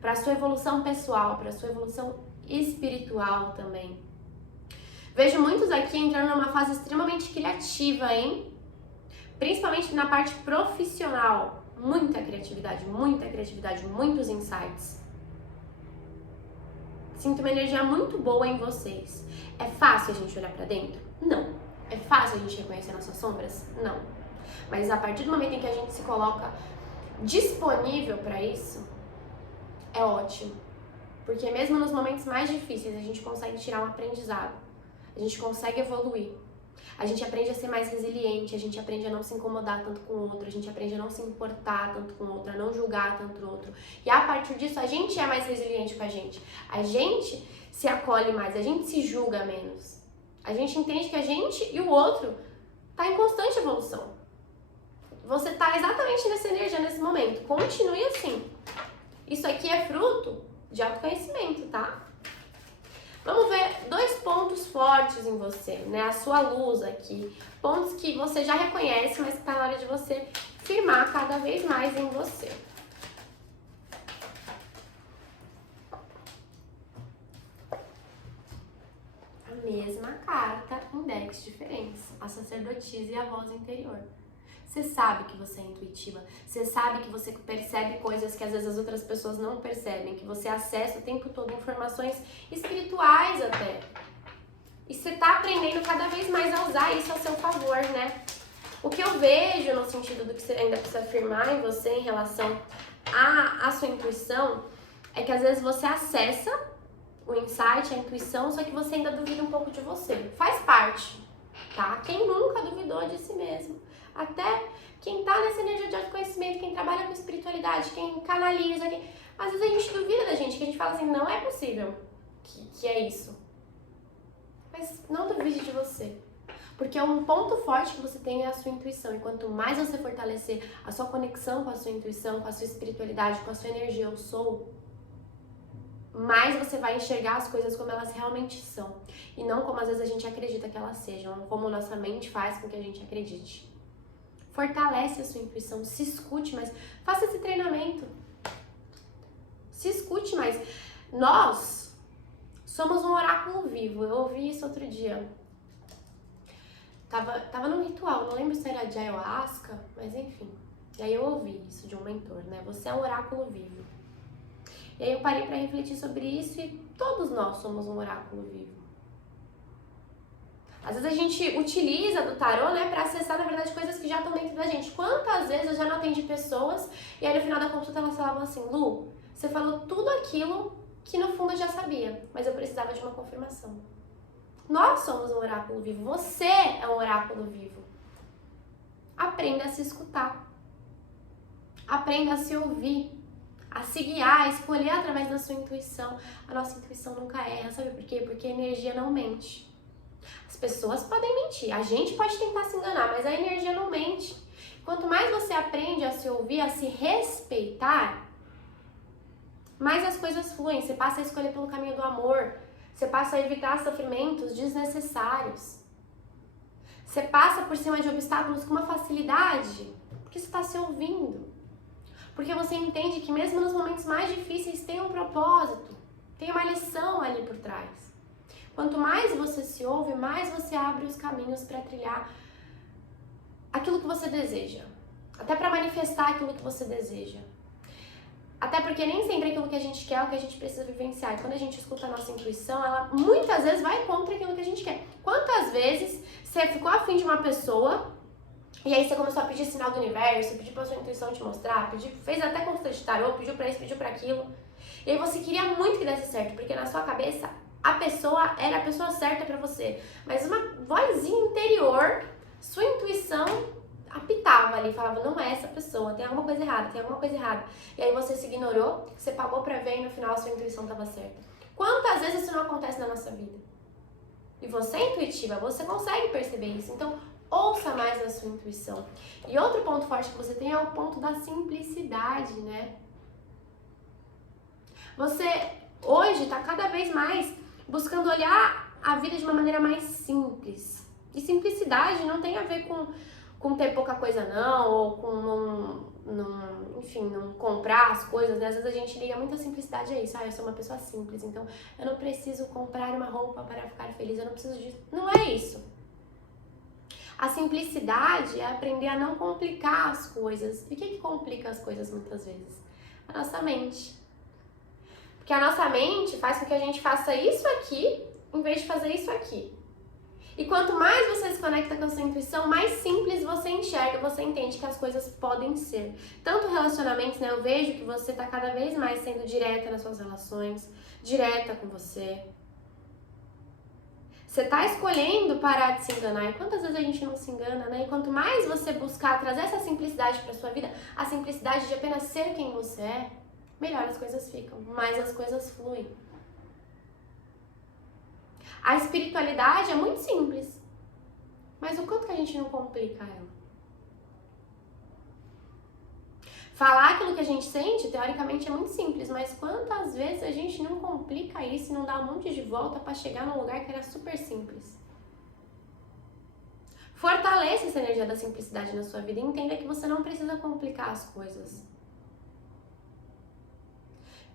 Para a sua evolução pessoal, para a sua evolução espiritual também. Vejo muitos aqui entrando numa fase extremamente criativa, hein? Principalmente na parte profissional. Muita criatividade, muitos insights. Sinto uma energia muito boa em vocês. É fácil a gente olhar para dentro? Não. É fácil a gente reconhecer nossas sombras? Não. Mas a partir do momento em que a gente se coloca disponível para isso, é ótimo. Porque mesmo nos momentos mais difíceis, a gente consegue tirar um aprendizado. A gente consegue evoluir. A gente aprende a ser mais resiliente, a gente aprende a não se incomodar tanto com o outro, a gente aprende a não se importar tanto com o outro, a não julgar tanto o outro. E a partir disso, a gente é mais resiliente com a gente. A gente se acolhe mais, a gente se julga menos. A gente entende que a gente e o outro tá em constante evolução. Você tá exatamente nessa energia nesse momento. Continue assim. Isso aqui é fruto de autoconhecimento, tá? Vamos ver 2 pontos fortes em você, né? A sua luz aqui. Pontos que você já reconhece, mas que tá na hora de você firmar cada vez mais em você. A mesma carta, index diferentes. A sacerdotisa e a voz interior. Você sabe que você é intuitiva, você sabe que você percebe coisas que às vezes as outras pessoas não percebem, que você acessa o tempo todo informações espirituais até. E você tá aprendendo cada vez mais a usar isso a seu favor, né? O que eu vejo no sentido do que você ainda precisa afirmar em você em relação à sua intuição é que às vezes você acessa o insight, a intuição, só que você ainda duvida um pouco de você. Faz parte. tá? Quem nunca duvidou de si mesmo? Até quem tá nessa energia de autoconhecimento, quem trabalha com espiritualidade, quem canaliza, às vezes a gente duvida da gente, que a gente fala assim, não é possível que é isso. Mas não duvide de você. Porque um ponto forte que você tem é a sua intuição. E quanto mais você fortalecer a sua conexão com a sua intuição, com a sua espiritualidade, com a sua energia, eu sou, mais você vai enxergar as coisas como elas realmente são. E não como às vezes a gente acredita que elas sejam, como nossa mente faz com que a gente acredite. Fortalece a sua intuição, se escute mais. Faça esse treinamento. Se escute mais. Nós somos um oráculo vivo. Eu ouvi isso outro dia. Tava num ritual, não lembro se era de ayahuasca, mas enfim. E aí eu ouvi isso de um mentor, né? Você é um oráculo vivo. E aí eu parei pra refletir sobre isso e todos nós somos um oráculo vivo. Às vezes a gente utiliza do tarô, né, pra acessar, na verdade, coisas que já estão dentro da gente. Quantas vezes eu já não atendi pessoas e aí no final da consulta elas falavam assim, Lu, você falou tudo aquilo que no fundo eu já sabia, mas eu precisava de uma confirmação. Nós somos um oráculo vivo, você é um oráculo vivo. Aprenda a se escutar. Aprenda a se ouvir, a se guiar, a escolher através da sua intuição. A nossa intuição nunca erra, sabe por quê? Porque a energia não mente. As pessoas podem mentir, a gente pode tentar se enganar, mas a energia não mente. Quanto mais você aprende a se ouvir, a se respeitar, mais as coisas fluem. Você passa a escolher pelo caminho do amor, você passa a evitar sofrimentos desnecessários. Você passa por cima de obstáculos com uma facilidade, porque você está se ouvindo. Porque você entende que mesmo nos momentos mais difíceis tem um propósito, tem uma lição ali por trás. Quanto mais você se ouve, mais você abre os caminhos para trilhar aquilo que você deseja. Até para manifestar aquilo que você deseja. Até porque nem sempre aquilo que a gente quer é o que a gente precisa vivenciar. E quando a gente escuta a nossa intuição, ela muitas vezes vai contra aquilo que a gente quer. Quantas vezes você ficou afim de uma pessoa e aí você começou a pedir sinal do universo, pediu pra sua intuição te mostrar, fez até consulta de tarô, pediu pra isso, pediu pra aquilo. E aí você queria muito que desse certo, porque na sua cabeça a pessoa era a pessoa certa pra você. Mas uma vozinha interior, sua intuição apitava ali, falava, não é essa pessoa, tem alguma coisa errada, tem alguma coisa errada. E aí você se ignorou, você pagou pra ver e no final a sua intuição estava certa. Quantas vezes isso não acontece na nossa vida? E você é intuitiva, você consegue perceber isso. Então, ouça mais a sua intuição. E outro ponto forte que você tem é o ponto da simplicidade, né? Você hoje está cada vez mais buscando olhar a vida de uma maneira mais simples. E simplicidade não tem a ver com ter pouca coisa não, ou com não comprar as coisas, né? Às vezes a gente liga muito a simplicidade a isso. Eu sou uma pessoa simples, então eu não preciso comprar uma roupa para ficar feliz, eu não preciso disso. Não é isso. A simplicidade é aprender a não complicar as coisas. E o que complica as coisas muitas vezes? A nossa mente. Porque a nossa mente faz com que a gente faça isso aqui, em vez de fazer isso aqui. E quanto mais você se conecta com a sua intuição, mais simples você enxerga, você entende que as coisas podem ser. Tanto relacionamentos, né? Eu vejo que você tá cada vez mais sendo direta nas suas relações, direta com você. Você tá escolhendo parar de se enganar. E quantas vezes a gente não se engana, né? E quanto mais você buscar trazer essa simplicidade pra sua vida, a simplicidade de apenas ser quem você é, melhor as coisas ficam, mais as coisas fluem. A espiritualidade é muito simples, mas o quanto que a gente não complica ela? Falar aquilo que a gente sente, teoricamente, é muito simples, mas quantas vezes a gente não complica isso e não dá um monte de volta para chegar num lugar que era super simples? Fortaleça essa energia da simplicidade na sua vida e entenda que você não precisa complicar as coisas.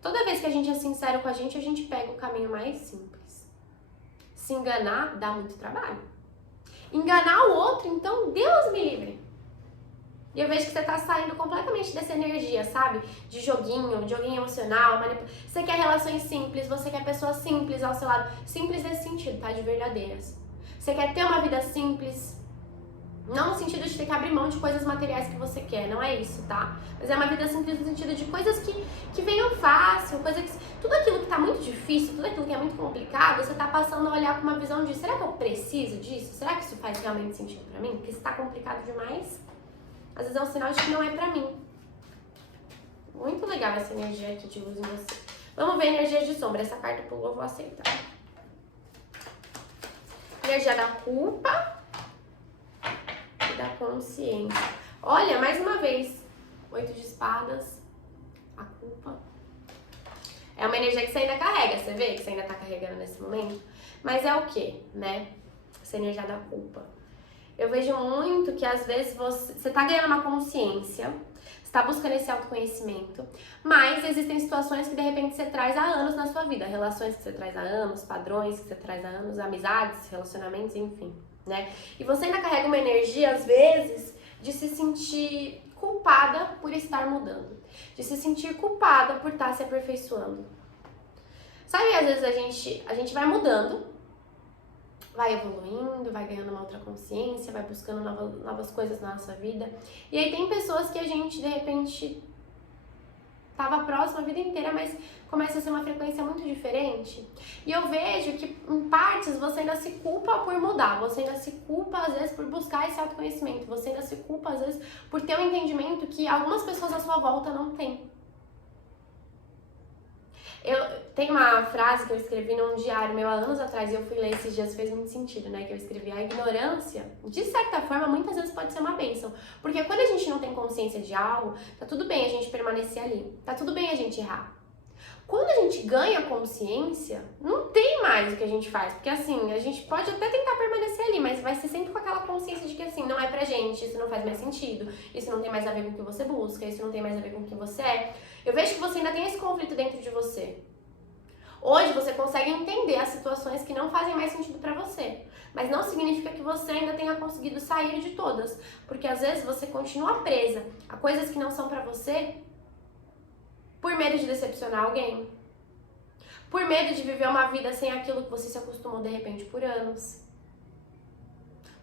Toda vez que a gente é sincero com a gente pega o caminho mais simples. Se enganar dá muito trabalho. Enganar o outro, então, Deus me livre. E eu vejo que você tá saindo completamente dessa energia, sabe? De joguinho emocional, Você quer relações simples, você quer pessoas simples ao seu lado. Simples nesse sentido, tá? De verdadeiras. Você quer ter uma vida simples. Não no sentido de ter que abrir mão de coisas materiais que você quer, não é isso, tá? Mas é uma vida simples no sentido de coisas que venham fácil, tudo aquilo que tá muito difícil, tudo aquilo que é muito complicado, você tá passando a olhar com uma visão de, será que eu preciso disso? Será que isso faz realmente sentido pra mim? Porque se tá complicado demais, às vezes é um sinal de que não é pra mim. Muito legal essa energia aqui de luz em você. Vamos ver energia de sombra. Essa carta pulou, eu vou aceitar. Energia da culpa e da consciência. Olha, mais uma vez, 8 de espadas, a culpa. É uma energia que você ainda carrega, você vê que você ainda tá carregando nesse momento? Mas é o quê, né? Essa energia da culpa. Eu vejo muito que às vezes você tá ganhando uma consciência, você tá buscando esse autoconhecimento, mas existem situações que de repente você traz há anos na sua vida, relações que você traz há anos, padrões que você traz há anos, amizades, relacionamentos, enfim, né? E você ainda carrega uma energia, às vezes, de se sentir culpada por estar mudando, de se sentir culpada por estar se aperfeiçoando. Sabe, às vezes a gente vai mudando, vai evoluindo, vai ganhando uma outra consciência, vai buscando novas coisas na nossa vida. E aí tem pessoas que a gente, de repente, tava próximo a vida inteira, mas começa a ser uma frequência muito diferente. E eu vejo que, em partes, você ainda se culpa por mudar, você ainda se culpa, às vezes, por buscar esse autoconhecimento, você ainda se culpa, às vezes, por ter um entendimento que algumas pessoas à sua volta não têm. Tem uma frase que eu escrevi num diário meu há anos atrás e eu fui ler esses dias, fez muito sentido, né? Que eu escrevi: a ignorância, de certa forma, muitas vezes pode ser uma bênção. Porque quando a gente não tem consciência de algo, tá tudo bem a gente permanecer ali, tá tudo bem a gente errar. Quando a gente ganha consciência, não tem mais o que a gente faz. Porque assim, a gente pode até tentar permanecer ali, mas vai ser sempre com aquela consciência de que assim, não é pra gente, isso não faz mais sentido, isso não tem mais a ver com o que você busca, isso não tem mais a ver com o que você é. Eu vejo que você ainda tem esse conflito dentro de você. Hoje você consegue entender as situações que não fazem mais sentido pra você, mas não significa que você ainda tenha conseguido sair de todas, porque às vezes você continua presa a coisas que não são pra você por medo de decepcionar alguém, por medo de viver uma vida sem aquilo que você se acostumou de repente por anos,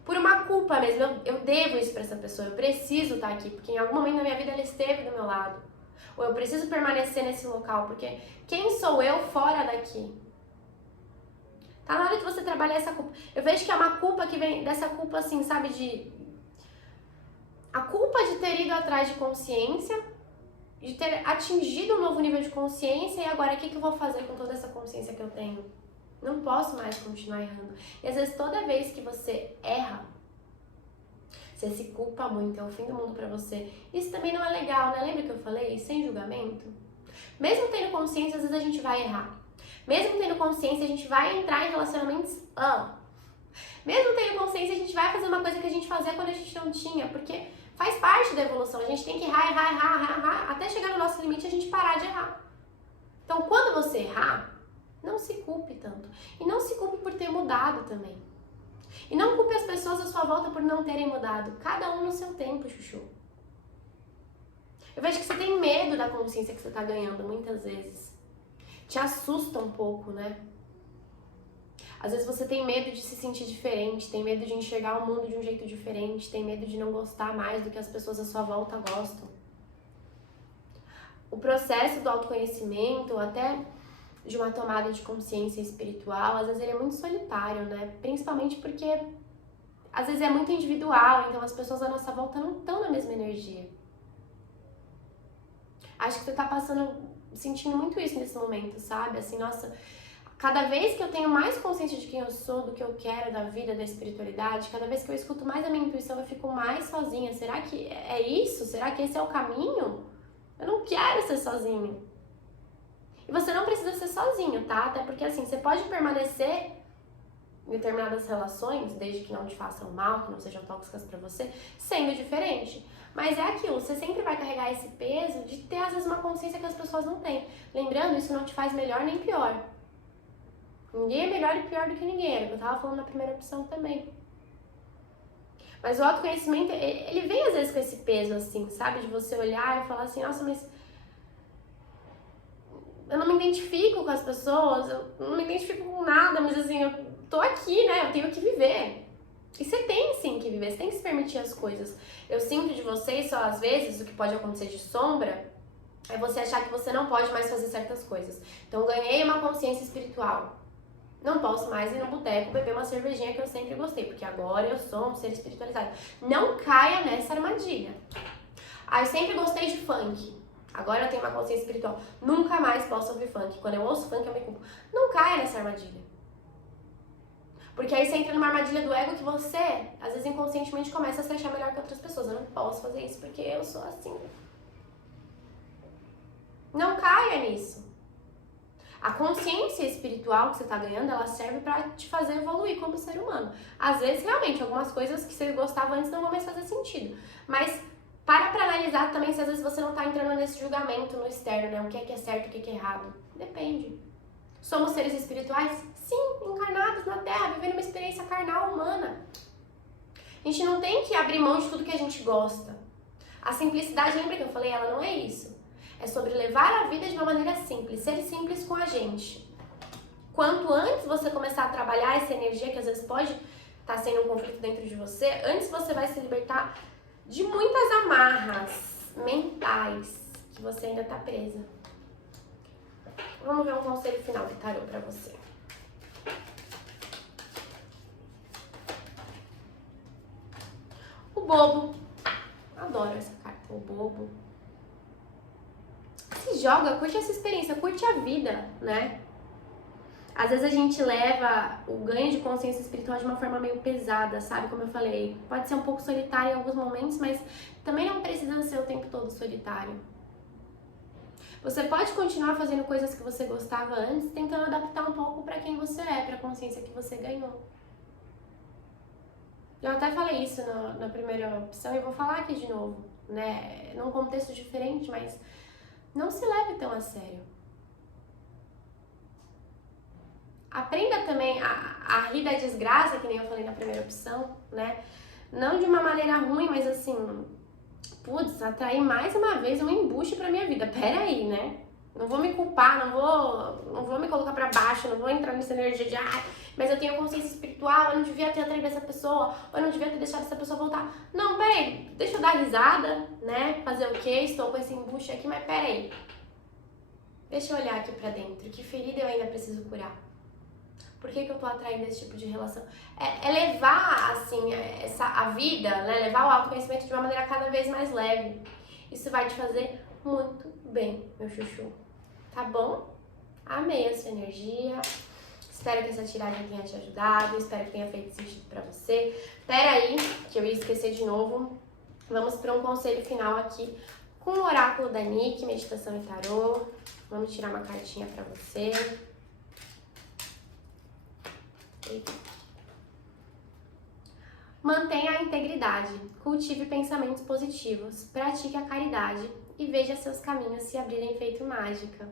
por uma culpa mesmo. Eu devo isso pra essa pessoa, eu preciso estar aqui, porque em algum momento da minha vida ela esteve do meu lado. Ou eu preciso permanecer nesse local, porque quem sou eu fora daqui? Tá na hora de você trabalhar essa culpa. Eu vejo que é uma culpa que vem dessa culpa assim, sabe, a culpa de ter ido atrás de consciência, de ter atingido um novo nível de consciência, e agora o que eu vou fazer com toda essa consciência que eu tenho? Não posso mais continuar errando. E às vezes toda vez que você erra, você se culpa muito, é o fim do mundo pra você. Isso também não é legal, né? Lembra que eu falei? Sem julgamento. Mesmo tendo consciência, às vezes a gente vai errar. Mesmo tendo consciência, a gente vai entrar em relacionamentos. Mesmo tendo consciência, a gente vai fazer uma coisa que a gente fazia quando a gente não tinha, porque faz parte da evolução. A gente tem que errar, até chegar no nosso limite e a gente parar de errar. Então, quando você errar, não se culpe tanto. E não se culpe por ter mudado também. E não culpe as pessoas à sua volta por não terem mudado. Cada um no seu tempo, chuchu. Eu vejo que você tem medo da consciência que você tá ganhando, muitas vezes. Te assusta um pouco, né? Às vezes você tem medo de se sentir diferente, tem medo de enxergar o mundo de um jeito diferente, tem medo de não gostar mais do que as pessoas à sua volta gostam. O processo do autoconhecimento, até de uma tomada de consciência espiritual, às vezes ele é muito solitário, né? Principalmente porque às vezes é muito individual, então as pessoas à nossa volta não estão na mesma energia. Acho que você tá sentindo muito isso nesse momento, sabe? Assim, nossa, cada vez que eu tenho mais consciência de quem eu sou, do que eu quero, da vida, da espiritualidade, cada vez que eu escuto mais a minha intuição, eu fico mais sozinha. Será que é isso? Será que esse é o caminho? Eu não quero ser sozinho. E você não precisa ser sozinho, tá? Até porque, assim, você pode permanecer em determinadas relações, desde que não te façam mal, que não sejam tóxicas pra você, sendo diferente. Mas é aquilo, você sempre vai carregar esse peso de ter, às vezes, uma consciência que as pessoas não têm. Lembrando, isso não te faz melhor nem pior. Ninguém é melhor e pior do que ninguém, era o que eu tava falando na primeira opção também. Mas o autoconhecimento, ele vem, às vezes, com esse peso, assim, sabe? De você olhar e falar assim, nossa, mas eu não me identifico com as pessoas, eu não me identifico com nada, mas assim, eu tô aqui, né? Eu tenho que viver. E você tem sim que viver, você tem que se permitir as coisas. Eu sinto de vocês só às vezes, o que pode acontecer de sombra, é você achar que você não pode mais fazer certas coisas. Então, ganhei uma consciência espiritual. Não posso mais ir no boteco beber uma cervejinha que eu sempre gostei, porque agora eu sou um ser espiritualizado. Não caia nessa armadilha. Eu sempre gostei de funk. Agora eu tenho uma consciência espiritual. Nunca mais posso ouvir funk. Quando eu ouço funk, eu me culpo. Não caia nessa armadilha. Porque aí você entra numa armadilha do ego que você, às vezes inconscientemente, começa a se achar melhor que outras pessoas. Eu não posso fazer isso porque eu sou assim. Não caia nisso. A consciência espiritual que você está ganhando, ela serve para te fazer evoluir como ser humano. Às vezes, realmente, algumas coisas que você gostava antes não vão mais fazer sentido. Mas para analisar também se às vezes você não está entrando nesse julgamento no externo, né? O que é certo, o que é errado. Depende. Somos seres espirituais? Sim, encarnados na Terra, vivendo uma experiência carnal humana. A gente não tem que abrir mão de tudo que a gente gosta. A simplicidade, lembra que eu falei? Ela não é isso. É sobre levar a vida de uma maneira simples, ser simples com a gente. Quanto antes você começar a trabalhar essa energia, que às vezes pode estar sendo um conflito dentro de você, antes você vai se libertar de muitas amarras mentais que você ainda está presa. Vamos ver um conselho final do tarô para você. O bobo. Adoro essa carta, o bobo. Se joga, curte essa experiência, curte a vida, né? Às vezes a gente leva o ganho de consciência espiritual de uma forma meio pesada, sabe? Como eu falei, pode ser um pouco solitário em alguns momentos, mas também não precisa ser o tempo todo solitário. Você pode continuar fazendo coisas que você gostava antes, tentando adaptar um pouco para quem você é, para a consciência que você ganhou. Eu até falei isso na primeira opção e vou falar aqui de novo, né? Num contexto diferente, mas não se leve tão a sério. Aprenda também a rir da desgraça, que nem eu falei na primeira opção, né? Não de uma maneira ruim, mas assim, putz, atrair mais uma vez um embuste pra minha vida. Pera aí, né? Não vou me culpar, não vou me colocar pra baixo, não vou entrar nessa energia de mas eu tenho consciência espiritual, eu não devia ter atraído essa pessoa, ou eu não devia ter deixado essa pessoa voltar. Não, peraí, deixa eu dar risada, né? Fazer o quê? Estou com esse embuste aqui, mas peraí. Deixa eu olhar aqui pra dentro, que ferida eu ainda preciso curar? Por que eu tô atraindo esse tipo de relação? É levar, assim, a vida, né? Levar o autoconhecimento de uma maneira cada vez mais leve. Isso vai te fazer muito bem, meu chuchu. Tá bom? Amei a sua energia. Espero que essa tiragem tenha te ajudado. Espero que tenha feito sentido pra você. Pera aí, que eu ia esquecer de novo. Vamos para um conselho final aqui com o oráculo da Nick, meditação e tarô. Vamos tirar uma cartinha pra você. Mantenha a integridade, cultive pensamentos positivos, pratique a caridade e veja seus caminhos se abrirem feito mágica.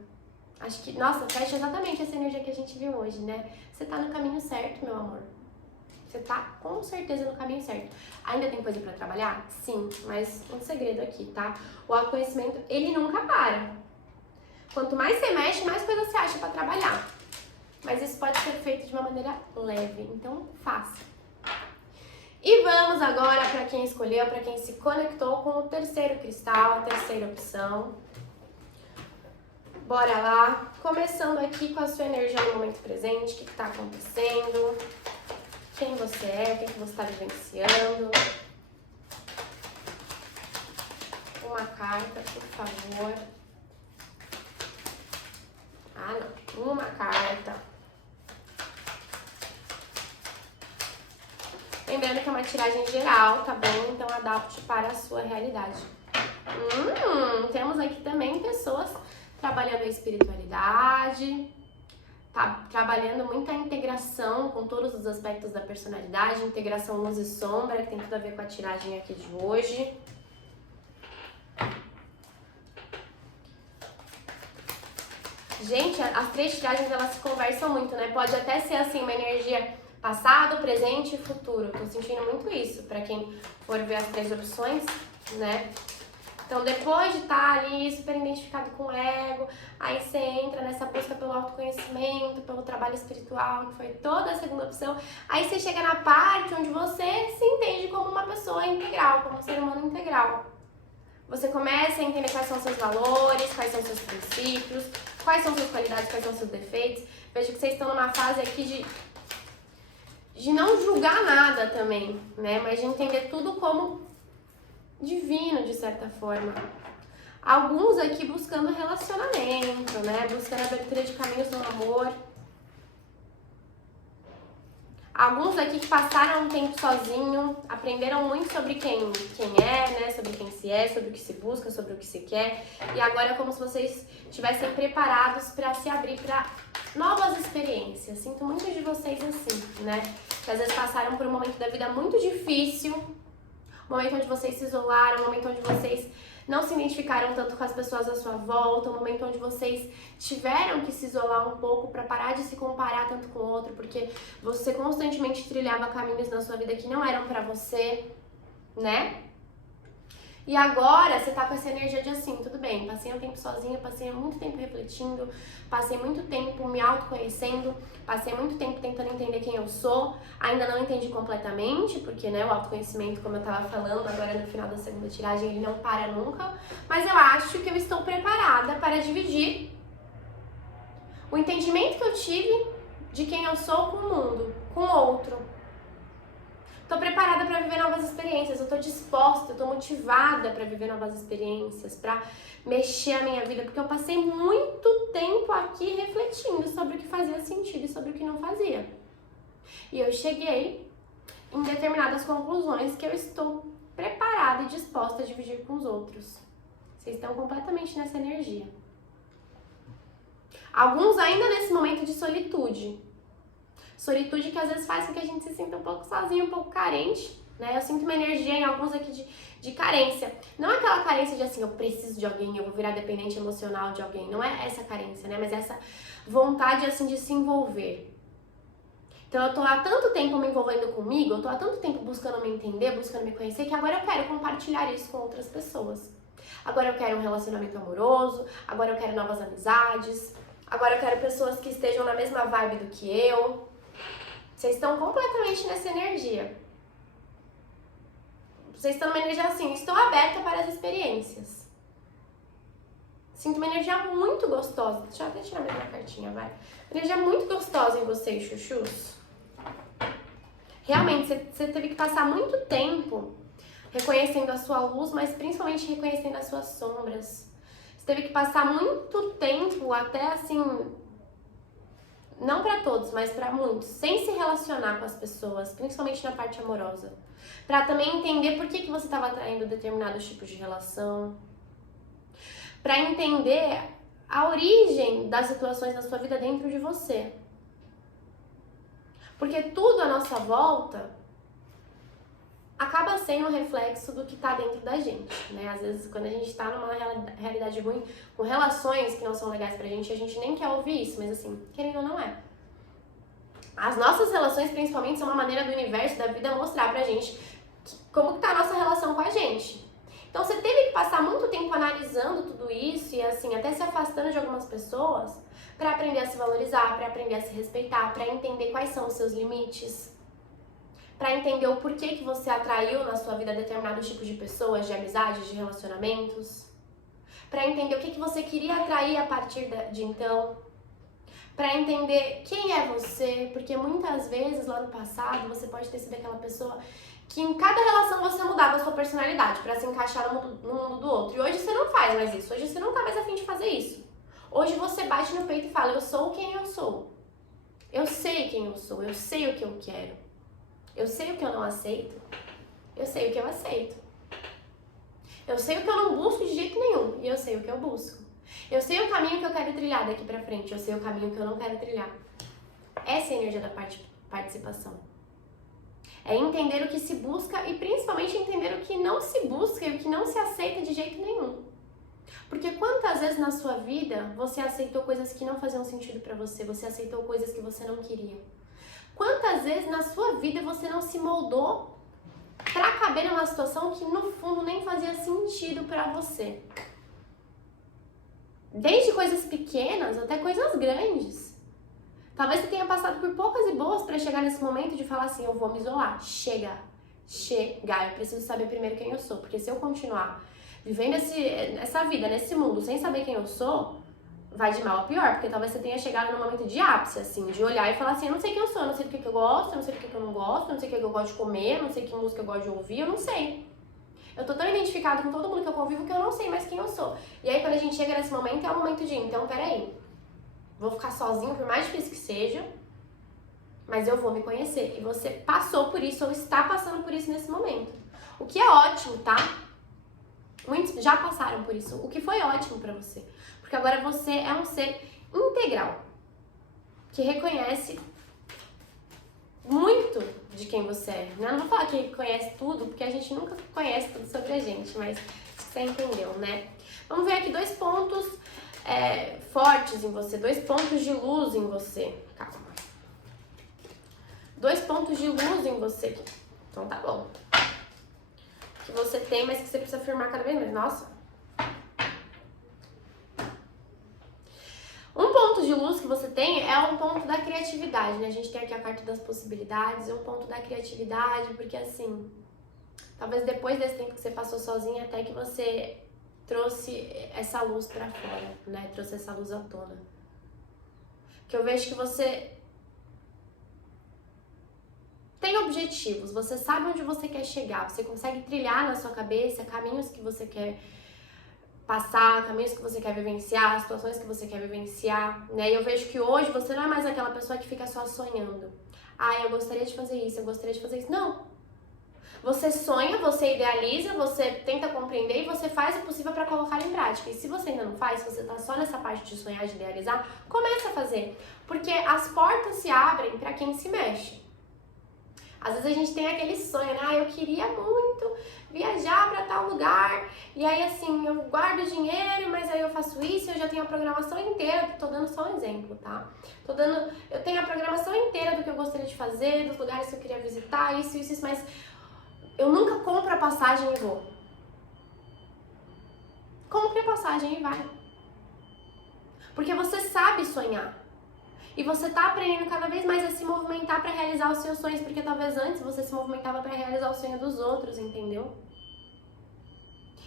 Acho que, nossa, fecha exatamente essa energia que a gente viu hoje, né? Você tá no caminho certo, meu amor. Você tá com certeza no caminho certo. Ainda tem coisa pra trabalhar? Sim, mas um segredo aqui, tá? O autoconhecimento, ele nunca para. Quanto mais você mexe, mais coisa você acha pra trabalhar. Mas isso pode ser feito de uma maneira leve, então faça. E vamos agora para quem escolheu, para quem se conectou com o terceiro cristal, a terceira opção. Bora lá, começando aqui com a sua energia no momento presente, o que está acontecendo, quem você é, o que você está vivenciando. Uma carta, por favor. Ah, não, uma carta. Lembrando que é uma tiragem geral, tá bom? Então adapte para a sua realidade. Temos aqui também pessoas trabalhando a espiritualidade, tá trabalhando muita integração com todos os aspectos da personalidade, integração luz e sombra, que tem tudo a ver com a tiragem aqui de hoje. Gente, as três tiragens, elas se conversam muito, né? Pode até ser assim, uma energia passado, presente e futuro. Tô sentindo muito isso, pra quem for ver as três opções, né? Então, depois de estar ali super identificado com o ego, aí você entra nessa busca pelo autoconhecimento, pelo trabalho espiritual, que foi toda a segunda opção. Aí você chega na parte onde você se entende como uma pessoa integral, como um ser humano integral. Você começa a entender quais são seus valores, quais são seus princípios, quais são suas qualidades, quais são seus defeitos. Vejo que vocês estão numa fase aqui de não julgar nada também, né? Mas de entender tudo como divino, de certa forma. Alguns aqui buscando relacionamento, né? Buscando abertura de caminhos no amor. Alguns aqui que passaram um tempo sozinho, aprenderam muito sobre quem é, né? Sobre quem se é, sobre o que se busca, sobre o que se quer. E agora é como se vocês estivessem preparados para se abrir para novas experiências. Sinto muitos de vocês assim, né? Que às vezes passaram por um momento da vida muito difícil, um momento onde vocês se isolaram, um momento onde vocês não se identificaram tanto com as pessoas à sua volta, um momento onde vocês tiveram que se isolar um pouco para parar de se comparar tanto com o outro, porque você constantemente trilhava caminhos na sua vida que não eram para você, né? E agora você tá com essa energia de assim, tudo bem, passei um tempo sozinha, passei muito tempo refletindo, passei muito tempo me autoconhecendo, passei muito tempo tentando entender quem eu sou, ainda não entendi completamente, porque né, o autoconhecimento, como eu tava falando agora no final da segunda tiragem, ele não para nunca, mas eu acho que eu estou preparada para dividir o entendimento que eu tive de quem eu sou com o mundo, com o outro. Tô preparada para viver novas experiências, eu tô disposta, eu tô motivada para viver novas experiências, para mexer a minha vida, porque eu passei muito tempo aqui refletindo sobre o que fazia sentido e sobre o que não fazia. E eu cheguei em determinadas conclusões que eu estou preparada e disposta a dividir com os outros. Vocês estão completamente nessa energia. Alguns ainda nesse momento de solitude. Solitude que às vezes faz com que a gente se sinta um pouco sozinho, um pouco carente, né? Eu sinto uma energia em alguns aqui de carência. Não é aquela carência de assim, eu preciso de alguém, eu vou virar dependente emocional de alguém. Não é essa carência, né? Mas essa vontade, assim, de se envolver. Então eu tô há tanto tempo me envolvendo comigo, eu tô há tanto tempo buscando me entender, buscando me conhecer, que agora eu quero compartilhar isso com outras pessoas. Agora eu quero um relacionamento amoroso, agora eu quero novas amizades, agora eu quero pessoas que estejam na mesma vibe do que eu. Vocês estão completamente nessa energia. Vocês estão numa energia assim, estou aberta para as experiências. Sinto uma energia muito gostosa. Deixa eu até tirar minha cartinha, vai. Uma energia muito gostosa em vocês, chuchus. Realmente, você teve que passar muito tempo reconhecendo a sua luz, mas principalmente reconhecendo as suas sombras. Você teve que passar muito tempo até assim... Não para todos, mas para muitos, sem se relacionar com as pessoas, principalmente na parte amorosa. Para também entender por que você estava atraindo determinados tipos de relação. Para entender a origem das situações da sua vida dentro de você. Porque tudo à nossa volta acaba sendo um reflexo do que está dentro da gente, né? Às vezes, quando a gente está numa realidade ruim, com relações que não são legais pra gente, a gente nem quer ouvir isso, mas assim, querendo ou não é. As nossas relações, principalmente, são uma maneira do universo, da vida, mostrar pra gente como que tá a nossa relação com a gente. Então, você teve que passar muito tempo analisando tudo isso e, assim, até se afastando de algumas pessoas pra aprender a se valorizar, pra aprender a se respeitar, pra entender quais são os seus limites, para entender o porquê que você atraiu na sua vida determinados tipos de pessoas, de amizades, de relacionamentos, para entender o que você queria atrair a partir de então, para entender quem é você, porque muitas vezes lá no passado você pode ter sido aquela pessoa que em cada relação você mudava a sua personalidade para se encaixar no mundo do outro. E hoje você não faz mais isso, hoje você não tá mais a fim de fazer isso. Hoje você bate no peito e fala, eu sou quem eu sou. Eu sei quem eu sou, eu sei o que eu quero. Eu sei o que eu não aceito, eu sei o que eu aceito. Eu sei o que eu não busco de jeito nenhum e eu sei o que eu busco. Eu sei o caminho que eu quero trilhar daqui pra frente, eu sei o caminho que eu não quero trilhar. Essa é a energia da participação. É entender o que se busca e principalmente entender o que não se busca e o que não se aceita de jeito nenhum. Porque quantas vezes na sua vida você aceitou coisas que não faziam sentido pra você, você aceitou coisas que você não queria? Quantas vezes na sua vida você não se moldou pra caber numa situação que no fundo nem fazia sentido pra você. Desde coisas pequenas até coisas grandes. Talvez você tenha passado por poucas e boas pra chegar nesse momento de falar assim, eu vou me isolar. Chega, eu preciso saber primeiro quem eu sou, porque se eu continuar vivendo essa vida, nesse mundo, sem saber quem eu sou, vai de mal a pior, porque talvez você tenha chegado num momento de ápice, assim, de olhar e falar assim, eu não sei quem eu sou, eu não sei do que eu gosto, eu não sei do que eu não gosto, eu não sei o que eu gosto de comer, eu não sei que música eu gosto de ouvir, eu não sei. Eu tô tão identificado com todo mundo que eu convivo que eu não sei mais quem eu sou. E aí quando a gente chega nesse momento, é o momento de, então, peraí, vou ficar sozinho, por mais difícil que seja, mas eu vou me conhecer. E você passou por isso ou está passando por isso nesse momento. O que é ótimo, tá? Muitos já passaram por isso, o que foi ótimo pra você. Porque agora você é um ser integral, que reconhece muito de quem você é. Eu não vou falar que conhece tudo, porque a gente nunca conhece tudo sobre a gente, mas você entendeu, né? Vamos ver aqui 2 pontos fortes em você, 2 pontos de luz em você. Calma. 2 pontos de luz em você. Então tá bom. Que você tem, mas que você precisa afirmar cada vez mais. Nossa. Um ponto de luz que você tem é um ponto da criatividade, né? A gente tem aqui a carta das possibilidades, um ponto da criatividade, porque assim, talvez depois desse tempo que você passou sozinha, até que você trouxe essa luz pra fora, né? Trouxe essa luz à tona. Que eu vejo que você tem objetivos, você sabe onde você quer chegar, você consegue trilhar na sua cabeça caminhos que você quer passar, caminhos que você quer vivenciar, situações que você quer vivenciar, né? E eu vejo que hoje você não é mais aquela pessoa que fica só sonhando. Ah, eu gostaria de fazer isso, eu gostaria de fazer isso. Não. Você sonha, você idealiza, você tenta compreender e você faz o possível para colocar em prática. E se você ainda não faz, se você tá só nessa parte de sonhar, de idealizar, comece a fazer. Porque as portas se abrem para quem se mexe. Às vezes a gente tem aquele sonho, né? Ah, eu queria muito viajar para tal lugar, e aí assim, eu guardo dinheiro, mas aí eu faço isso, eu já tenho a programação inteira, tô dando só um exemplo, tá? Eu tenho a programação inteira do que eu gostaria de fazer, dos lugares que eu queria visitar, isso, mas eu nunca compro a passagem e vou. Compre a passagem e vai. Porque você sabe sonhar. E você tá aprendendo cada vez mais a se movimentar para realizar os seus sonhos, porque talvez antes você se movimentava para realizar o sonho dos outros, entendeu?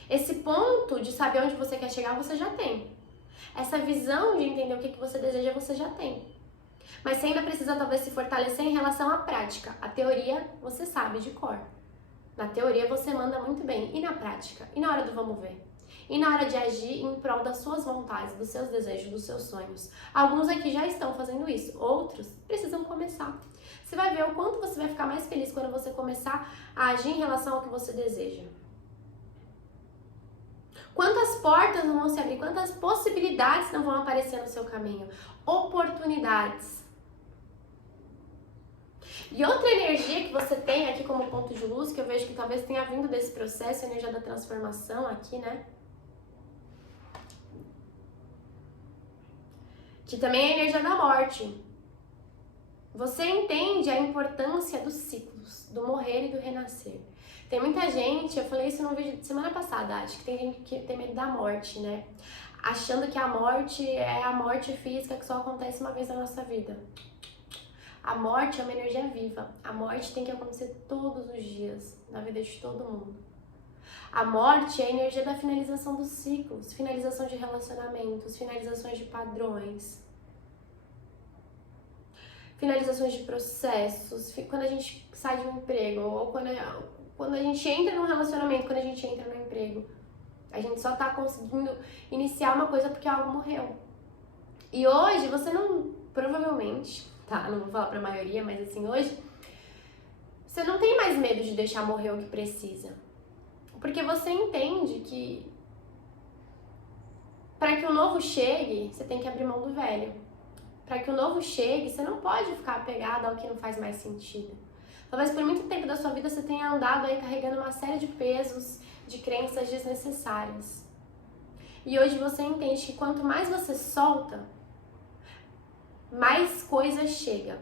Esse ponto de saber onde você quer chegar, você já tem. Essa visão de entender o que você deseja, você já tem. Mas você ainda precisa talvez se fortalecer em relação à prática. A teoria você sabe de cor. Na teoria você manda muito bem. E na prática? E na hora do vamos ver? E na hora de agir em prol das suas vontades, dos seus desejos, dos seus sonhos. Alguns aqui já estão fazendo isso, outros precisam começar. Você vai ver o quanto você vai ficar mais feliz quando você começar a agir em relação ao que você deseja. Quantas portas não vão se abrir, quantas possibilidades não vão aparecer no seu caminho. Oportunidades. E outra energia que você tem aqui como ponto de luz, que eu vejo que talvez tenha vindo desse processo, a energia da transformação aqui, né? Que também é a energia da morte. Você entende a importância dos ciclos, do morrer e do renascer. Tem muita gente, eu falei isso num vídeo de semana passada, acho que tem gente que tem medo da morte, né? Achando que a morte é a morte física que só acontece uma vez na nossa vida. A morte é uma energia viva. A morte tem que acontecer todos os dias, na vida de todo mundo. A morte é a energia da finalização dos ciclos, finalização de relacionamentos, finalizações de padrões, finalizações de processos, quando a gente sai de um emprego, ou quando a gente entra num relacionamento, quando a gente entra no emprego. A gente só tá conseguindo iniciar uma coisa porque algo morreu. E hoje você não, provavelmente, tá? Não vou falar pra maioria, mas assim, hoje você não tem mais medo de deixar morrer o que precisa. Porque você entende que para que o novo chegue, você tem que abrir mão do velho. Para que o novo chegue, você não pode ficar apegado ao que não faz mais sentido. Talvez por muito tempo da sua vida você tenha andado aí carregando uma série de pesos, de crenças desnecessárias. E hoje você entende que quanto mais você solta, mais coisas chegam.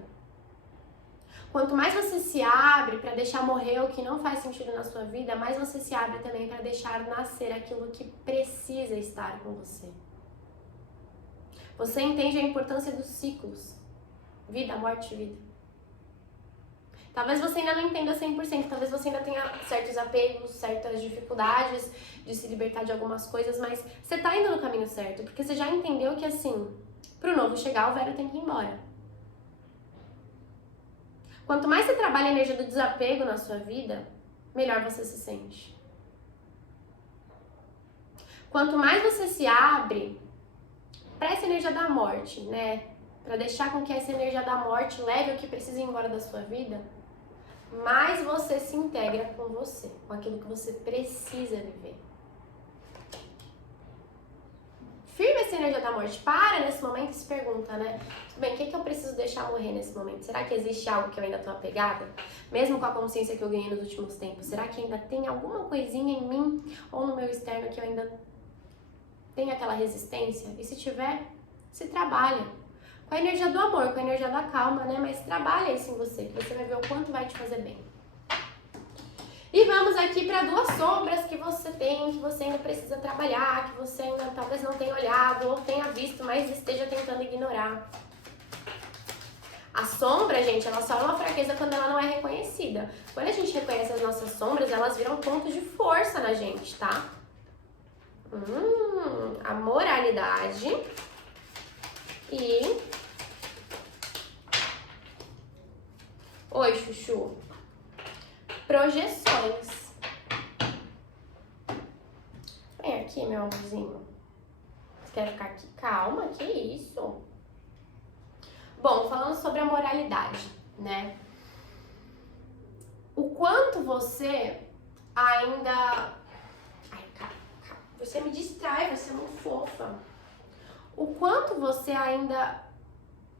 Quanto mais você se abre para deixar morrer o que não faz sentido na sua vida, mais você se abre também para deixar nascer aquilo que precisa estar com você. Você entende a importância dos ciclos. Vida, morte, vida. Talvez você ainda não entenda 100%, talvez você ainda tenha certos apegos, certas dificuldades de se libertar de algumas coisas, mas você tá indo no caminho certo, porque você já entendeu que assim, pro novo chegar, o velho tem que ir embora. Quanto mais você trabalha a energia do desapego na sua vida, melhor você se sente. Quanto mais você se abre para essa energia da morte, né? Para deixar com que essa energia da morte leve o que precisa ir embora da sua vida, mais você se integra com você, com aquilo que você precisa viver. Firme essa energia da morte. Para nesse momento e se pergunta, né? Tudo bem, o que eu preciso deixar morrer nesse momento? Será que existe algo que eu ainda tô apegada? Mesmo com a consciência que eu ganhei nos últimos tempos, será que ainda tem alguma coisinha em mim ou no meu externo que eu ainda tenho aquela resistência? E se tiver, se trabalha. Com a energia do amor, com a energia da calma, né? Mas trabalha isso em você, que você vai ver o quanto vai te fazer bem. E vamos aqui para duas sombras que você tem, que você ainda precisa trabalhar, que você ainda talvez não tenha olhado ou tenha visto, mas esteja tentando ignorar. A sombra, gente, ela só é uma fraqueza quando ela não é reconhecida. Quando a gente reconhece as nossas sombras, elas viram pontos de força na gente, tá? A moralidade e... Oi, Chuchu. Projeções. Vem aqui, meu amorzinho. Você quer ficar aqui? Calma, que isso? Bom, falando sobre a moralidade, né? O quanto você ainda... Ai, calma. Você me distrai, você é muito fofa. O quanto você ainda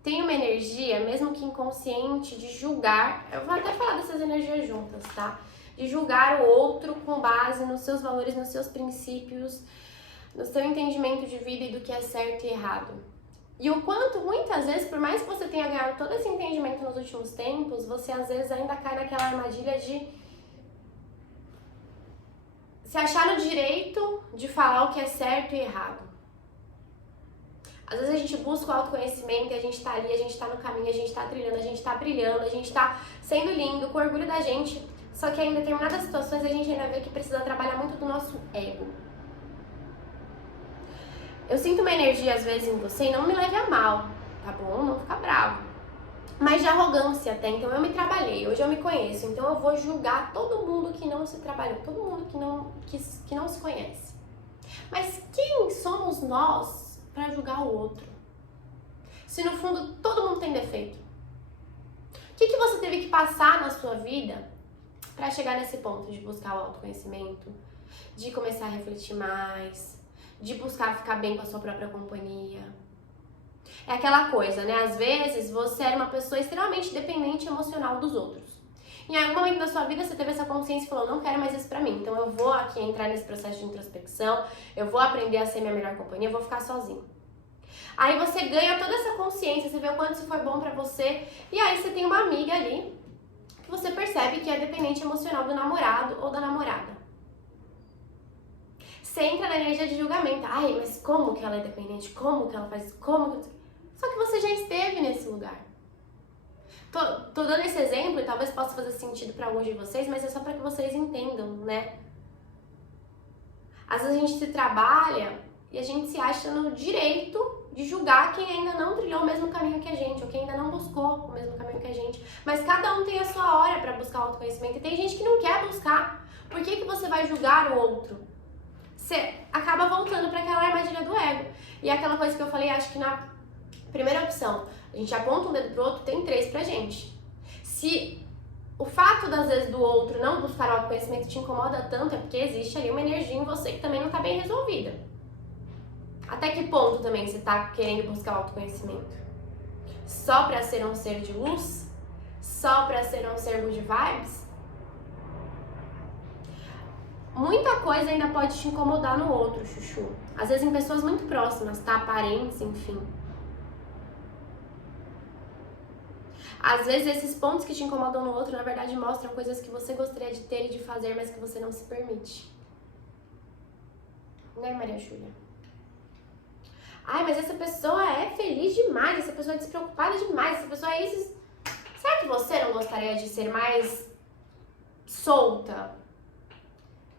tem uma energia, mesmo que inconsciente, de julgar. Eu vou até falar dessas energias juntas, tá? De julgar o outro com base nos seus valores, nos seus princípios, no seu entendimento de vida e do que é certo e errado. E o quanto, muitas vezes, por mais que você tenha ganhado todo esse entendimento nos últimos tempos, você às vezes ainda cai naquela armadilha de se achar no direito de falar o que é certo e errado. Às vezes a gente busca o autoconhecimento e a gente tá ali, a gente tá no caminho, a gente tá trilhando, a gente tá brilhando, a gente tá sendo lindo, com orgulho da gente. Só que em determinadas situações a gente ainda vê que precisa trabalhar muito do nosso ego. Eu sinto uma energia às vezes em você e não me leve a mal, tá bom? Não fica bravo. Mas de arrogância até, então eu me trabalhei, hoje eu me conheço, então eu vou julgar todo mundo que não se trabalhou, todo mundo que não se conhece. Mas quem somos nós para julgar o outro? Se no fundo todo mundo tem defeito. O que você teve que passar na sua vida para chegar nesse ponto de buscar o autoconhecimento, de começar a refletir mais, de buscar ficar bem com a sua própria companhia? É aquela coisa, né? Às vezes você era uma pessoa extremamente dependente emocional dos outros. Em algum momento da sua vida você teve essa consciência e falou, não quero mais isso pra mim, então eu vou aqui entrar nesse processo de introspecção, eu vou aprender a ser minha melhor companhia, eu vou ficar sozinho. Aí você ganha toda essa consciência, você vê o quanto isso foi bom pra você, e aí você tem uma amiga ali que você percebe que é dependente emocional do namorado ou da namorada. Você entra na energia de julgamento, ai, mas como que ela é dependente, como que ela faz, como que... Só que você já esteve nesse lugar. Tô dando esse exemplo e talvez possa fazer sentido para alguns de vocês, mas é só para que vocês entendam, né? Às vezes a gente se trabalha e a gente se acha no direito de julgar quem ainda não trilhou o mesmo caminho que a gente, ou quem ainda não buscou o mesmo caminho que a gente. Mas cada um tem a sua hora para buscar o autoconhecimento e tem gente que não quer buscar. Por que você vai julgar o outro? Você acaba voltando para aquela armadilha do ego. E é aquela coisa que eu falei, acho que na primeira opção, a gente aponta um dedo pro outro, tem 3 pra gente. Se o fato, das vezes, do outro não buscar o autoconhecimento te incomoda tanto, é porque existe ali uma energia em você que também não tá bem resolvida. Até que ponto também você tá querendo buscar o autoconhecimento? Só pra ser um ser de luz? Só pra ser um ser good vibes? Muita coisa ainda pode te incomodar no outro, Chuchu. Às vezes em pessoas muito próximas, tá? Parentes, enfim. Às vezes esses pontos que te incomodam no outro, na verdade, mostram coisas que você gostaria de ter e de fazer, mas que você não se permite. Né, Maria Júlia? Ai, mas essa pessoa é feliz demais, essa pessoa é despreocupada demais, essa pessoa é isso. Será que você não gostaria de ser mais solta?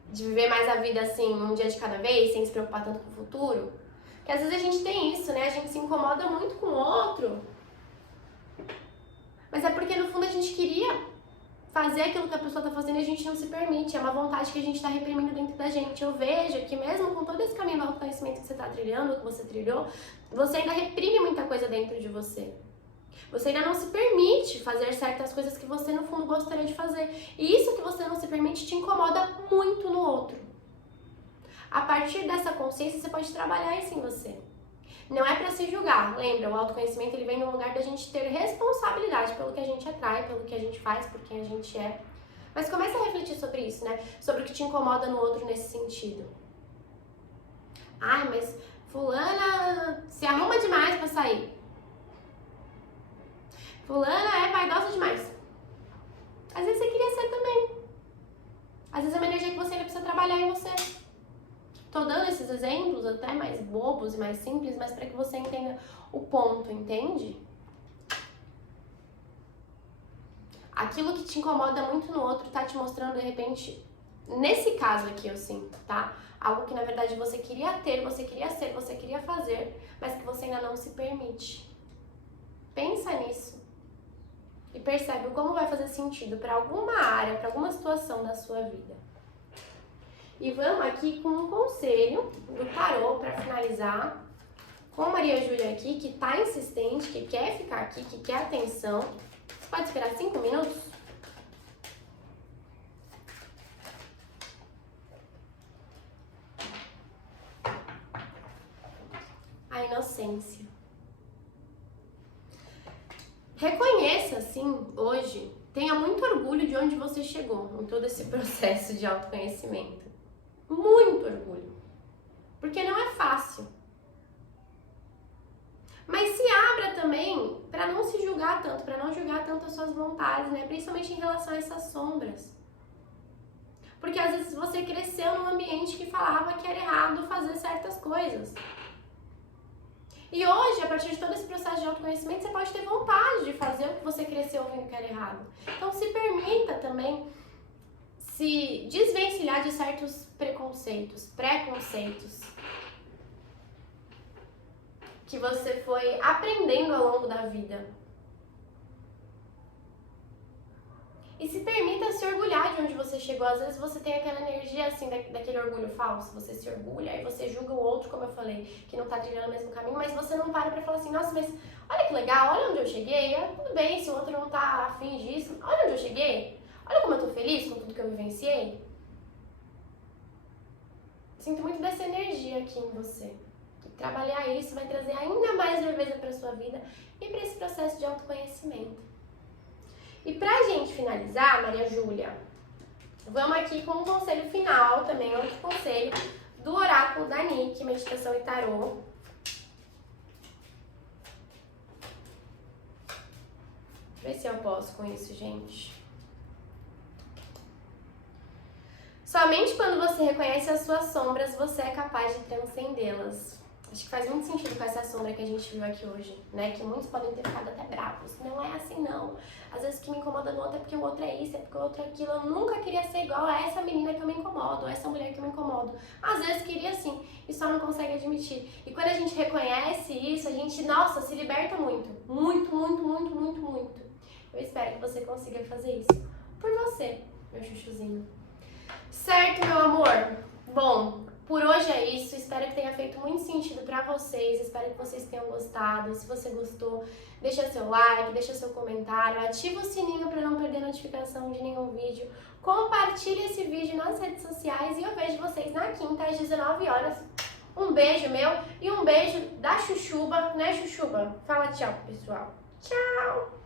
De viver mais a vida assim, um dia de cada vez, sem se preocupar tanto com o futuro? Porque às vezes a gente tem isso, né? A gente se incomoda muito com o outro. Mas é porque no fundo a gente queria fazer aquilo que a pessoa tá fazendo e a gente não se permite. É uma vontade que a gente tá reprimindo dentro da gente. Eu vejo que mesmo com todo esse caminho do autoconhecimento que você tá trilhando, que você trilhou, você ainda reprime muita coisa dentro de você. Você ainda não se permite fazer certas coisas que você no fundo gostaria de fazer. E isso que você não se permite te incomoda muito no outro. A partir dessa consciência você pode trabalhar isso em você. Não é pra se julgar, lembra? O autoconhecimento ele vem no lugar da gente ter responsabilidade pelo que a gente atrai, pelo que a gente faz, por quem a gente é. Mas começa a refletir sobre isso, né? Sobre o que te incomoda no outro nesse sentido. Ai, mas fulana se arruma demais pra sair. Fulana é vaidosa demais. Às vezes você queria ser também. Às vezes é uma energia que você ainda precisa trabalhar em você. Tô dando esses exemplos até mais bobos e mais simples, mas para que você entenda o ponto, entende? Aquilo que te incomoda muito no outro tá te mostrando, de repente, nesse caso aqui eu sinto, tá? Algo que na verdade você queria ter, você queria ser, você queria fazer, mas que você ainda não se permite. Pensa nisso. E percebe como vai fazer sentido para alguma área, para alguma situação da sua vida. E vamos aqui com um conselho do tarô para finalizar. Com Maria Júlia aqui, que tá insistente, que quer ficar aqui, que quer atenção. Você pode esperar 5 minutos? A inocência. Reconheça, assim, hoje, tenha muito orgulho de onde você chegou em todo esse processo de autoconhecimento. Muito orgulho. Porque não é fácil. Mas se abra também para não se julgar tanto, para não julgar tanto as suas vontades, né? Principalmente em relação a essas sombras. Porque às vezes você cresceu num ambiente que falava que era errado fazer certas coisas. E hoje, a partir de todo esse processo de autoconhecimento, você pode ter vontade de fazer o que você cresceu ouvindo que era errado. Então se permita também se desvencilhar de certos preconceitos que você foi aprendendo ao longo da vida. E se permita se orgulhar de onde você chegou. Às vezes você tem aquela energia assim, daquele orgulho falso. Você se orgulha e você julga o outro, como eu falei, que não tá trilhando o mesmo caminho, mas você não para pra falar assim, nossa, mas olha que legal, olha onde eu cheguei. Tudo bem se o outro não tá afim disso. Olha onde eu cheguei. Olha como eu tô feliz com tudo que eu vivenciei. Sinto muito dessa energia aqui em você. E trabalhar isso vai trazer ainda mais leveza pra sua vida e pra esse processo de autoconhecimento. E pra gente finalizar, Maria Júlia, vamos aqui com um conselho final também, outro conselho do oráculo da Nick, Meditação e Tarô. Deixa eu ver se eu posso com isso, gente. Somente quando você reconhece as suas sombras, você é capaz de transcendê-las. Acho que faz muito sentido com essa sombra que a gente viu aqui hoje, né? Que muitos podem ter ficado até bravos. Não é assim, não. Às vezes o que me incomoda no outro é porque o outro é isso, é porque o outro é aquilo. Eu nunca queria ser igual a essa menina que eu me incomodo, a essa mulher que eu me incomodo. Às vezes queria sim, e só não consegue admitir. E quando a gente reconhece isso, a gente, nossa, se liberta muito. Muito, muito, muito, muito, muito. Eu espero que você consiga fazer isso por você, meu chuchuzinho. Certo, meu amor? Bom, por hoje é isso. Espero que tenha feito muito sentido pra vocês. Espero que vocês tenham gostado. Se você gostou, deixa seu like, deixa seu comentário, ativa o sininho pra não perder notificação de nenhum vídeo. Compartilhe esse vídeo nas redes sociais e eu vejo vocês na quinta às 19 horas. Um beijo meu e um beijo da Chuchuba, né, Chuchuba? Fala tchau, pessoal. Tchau!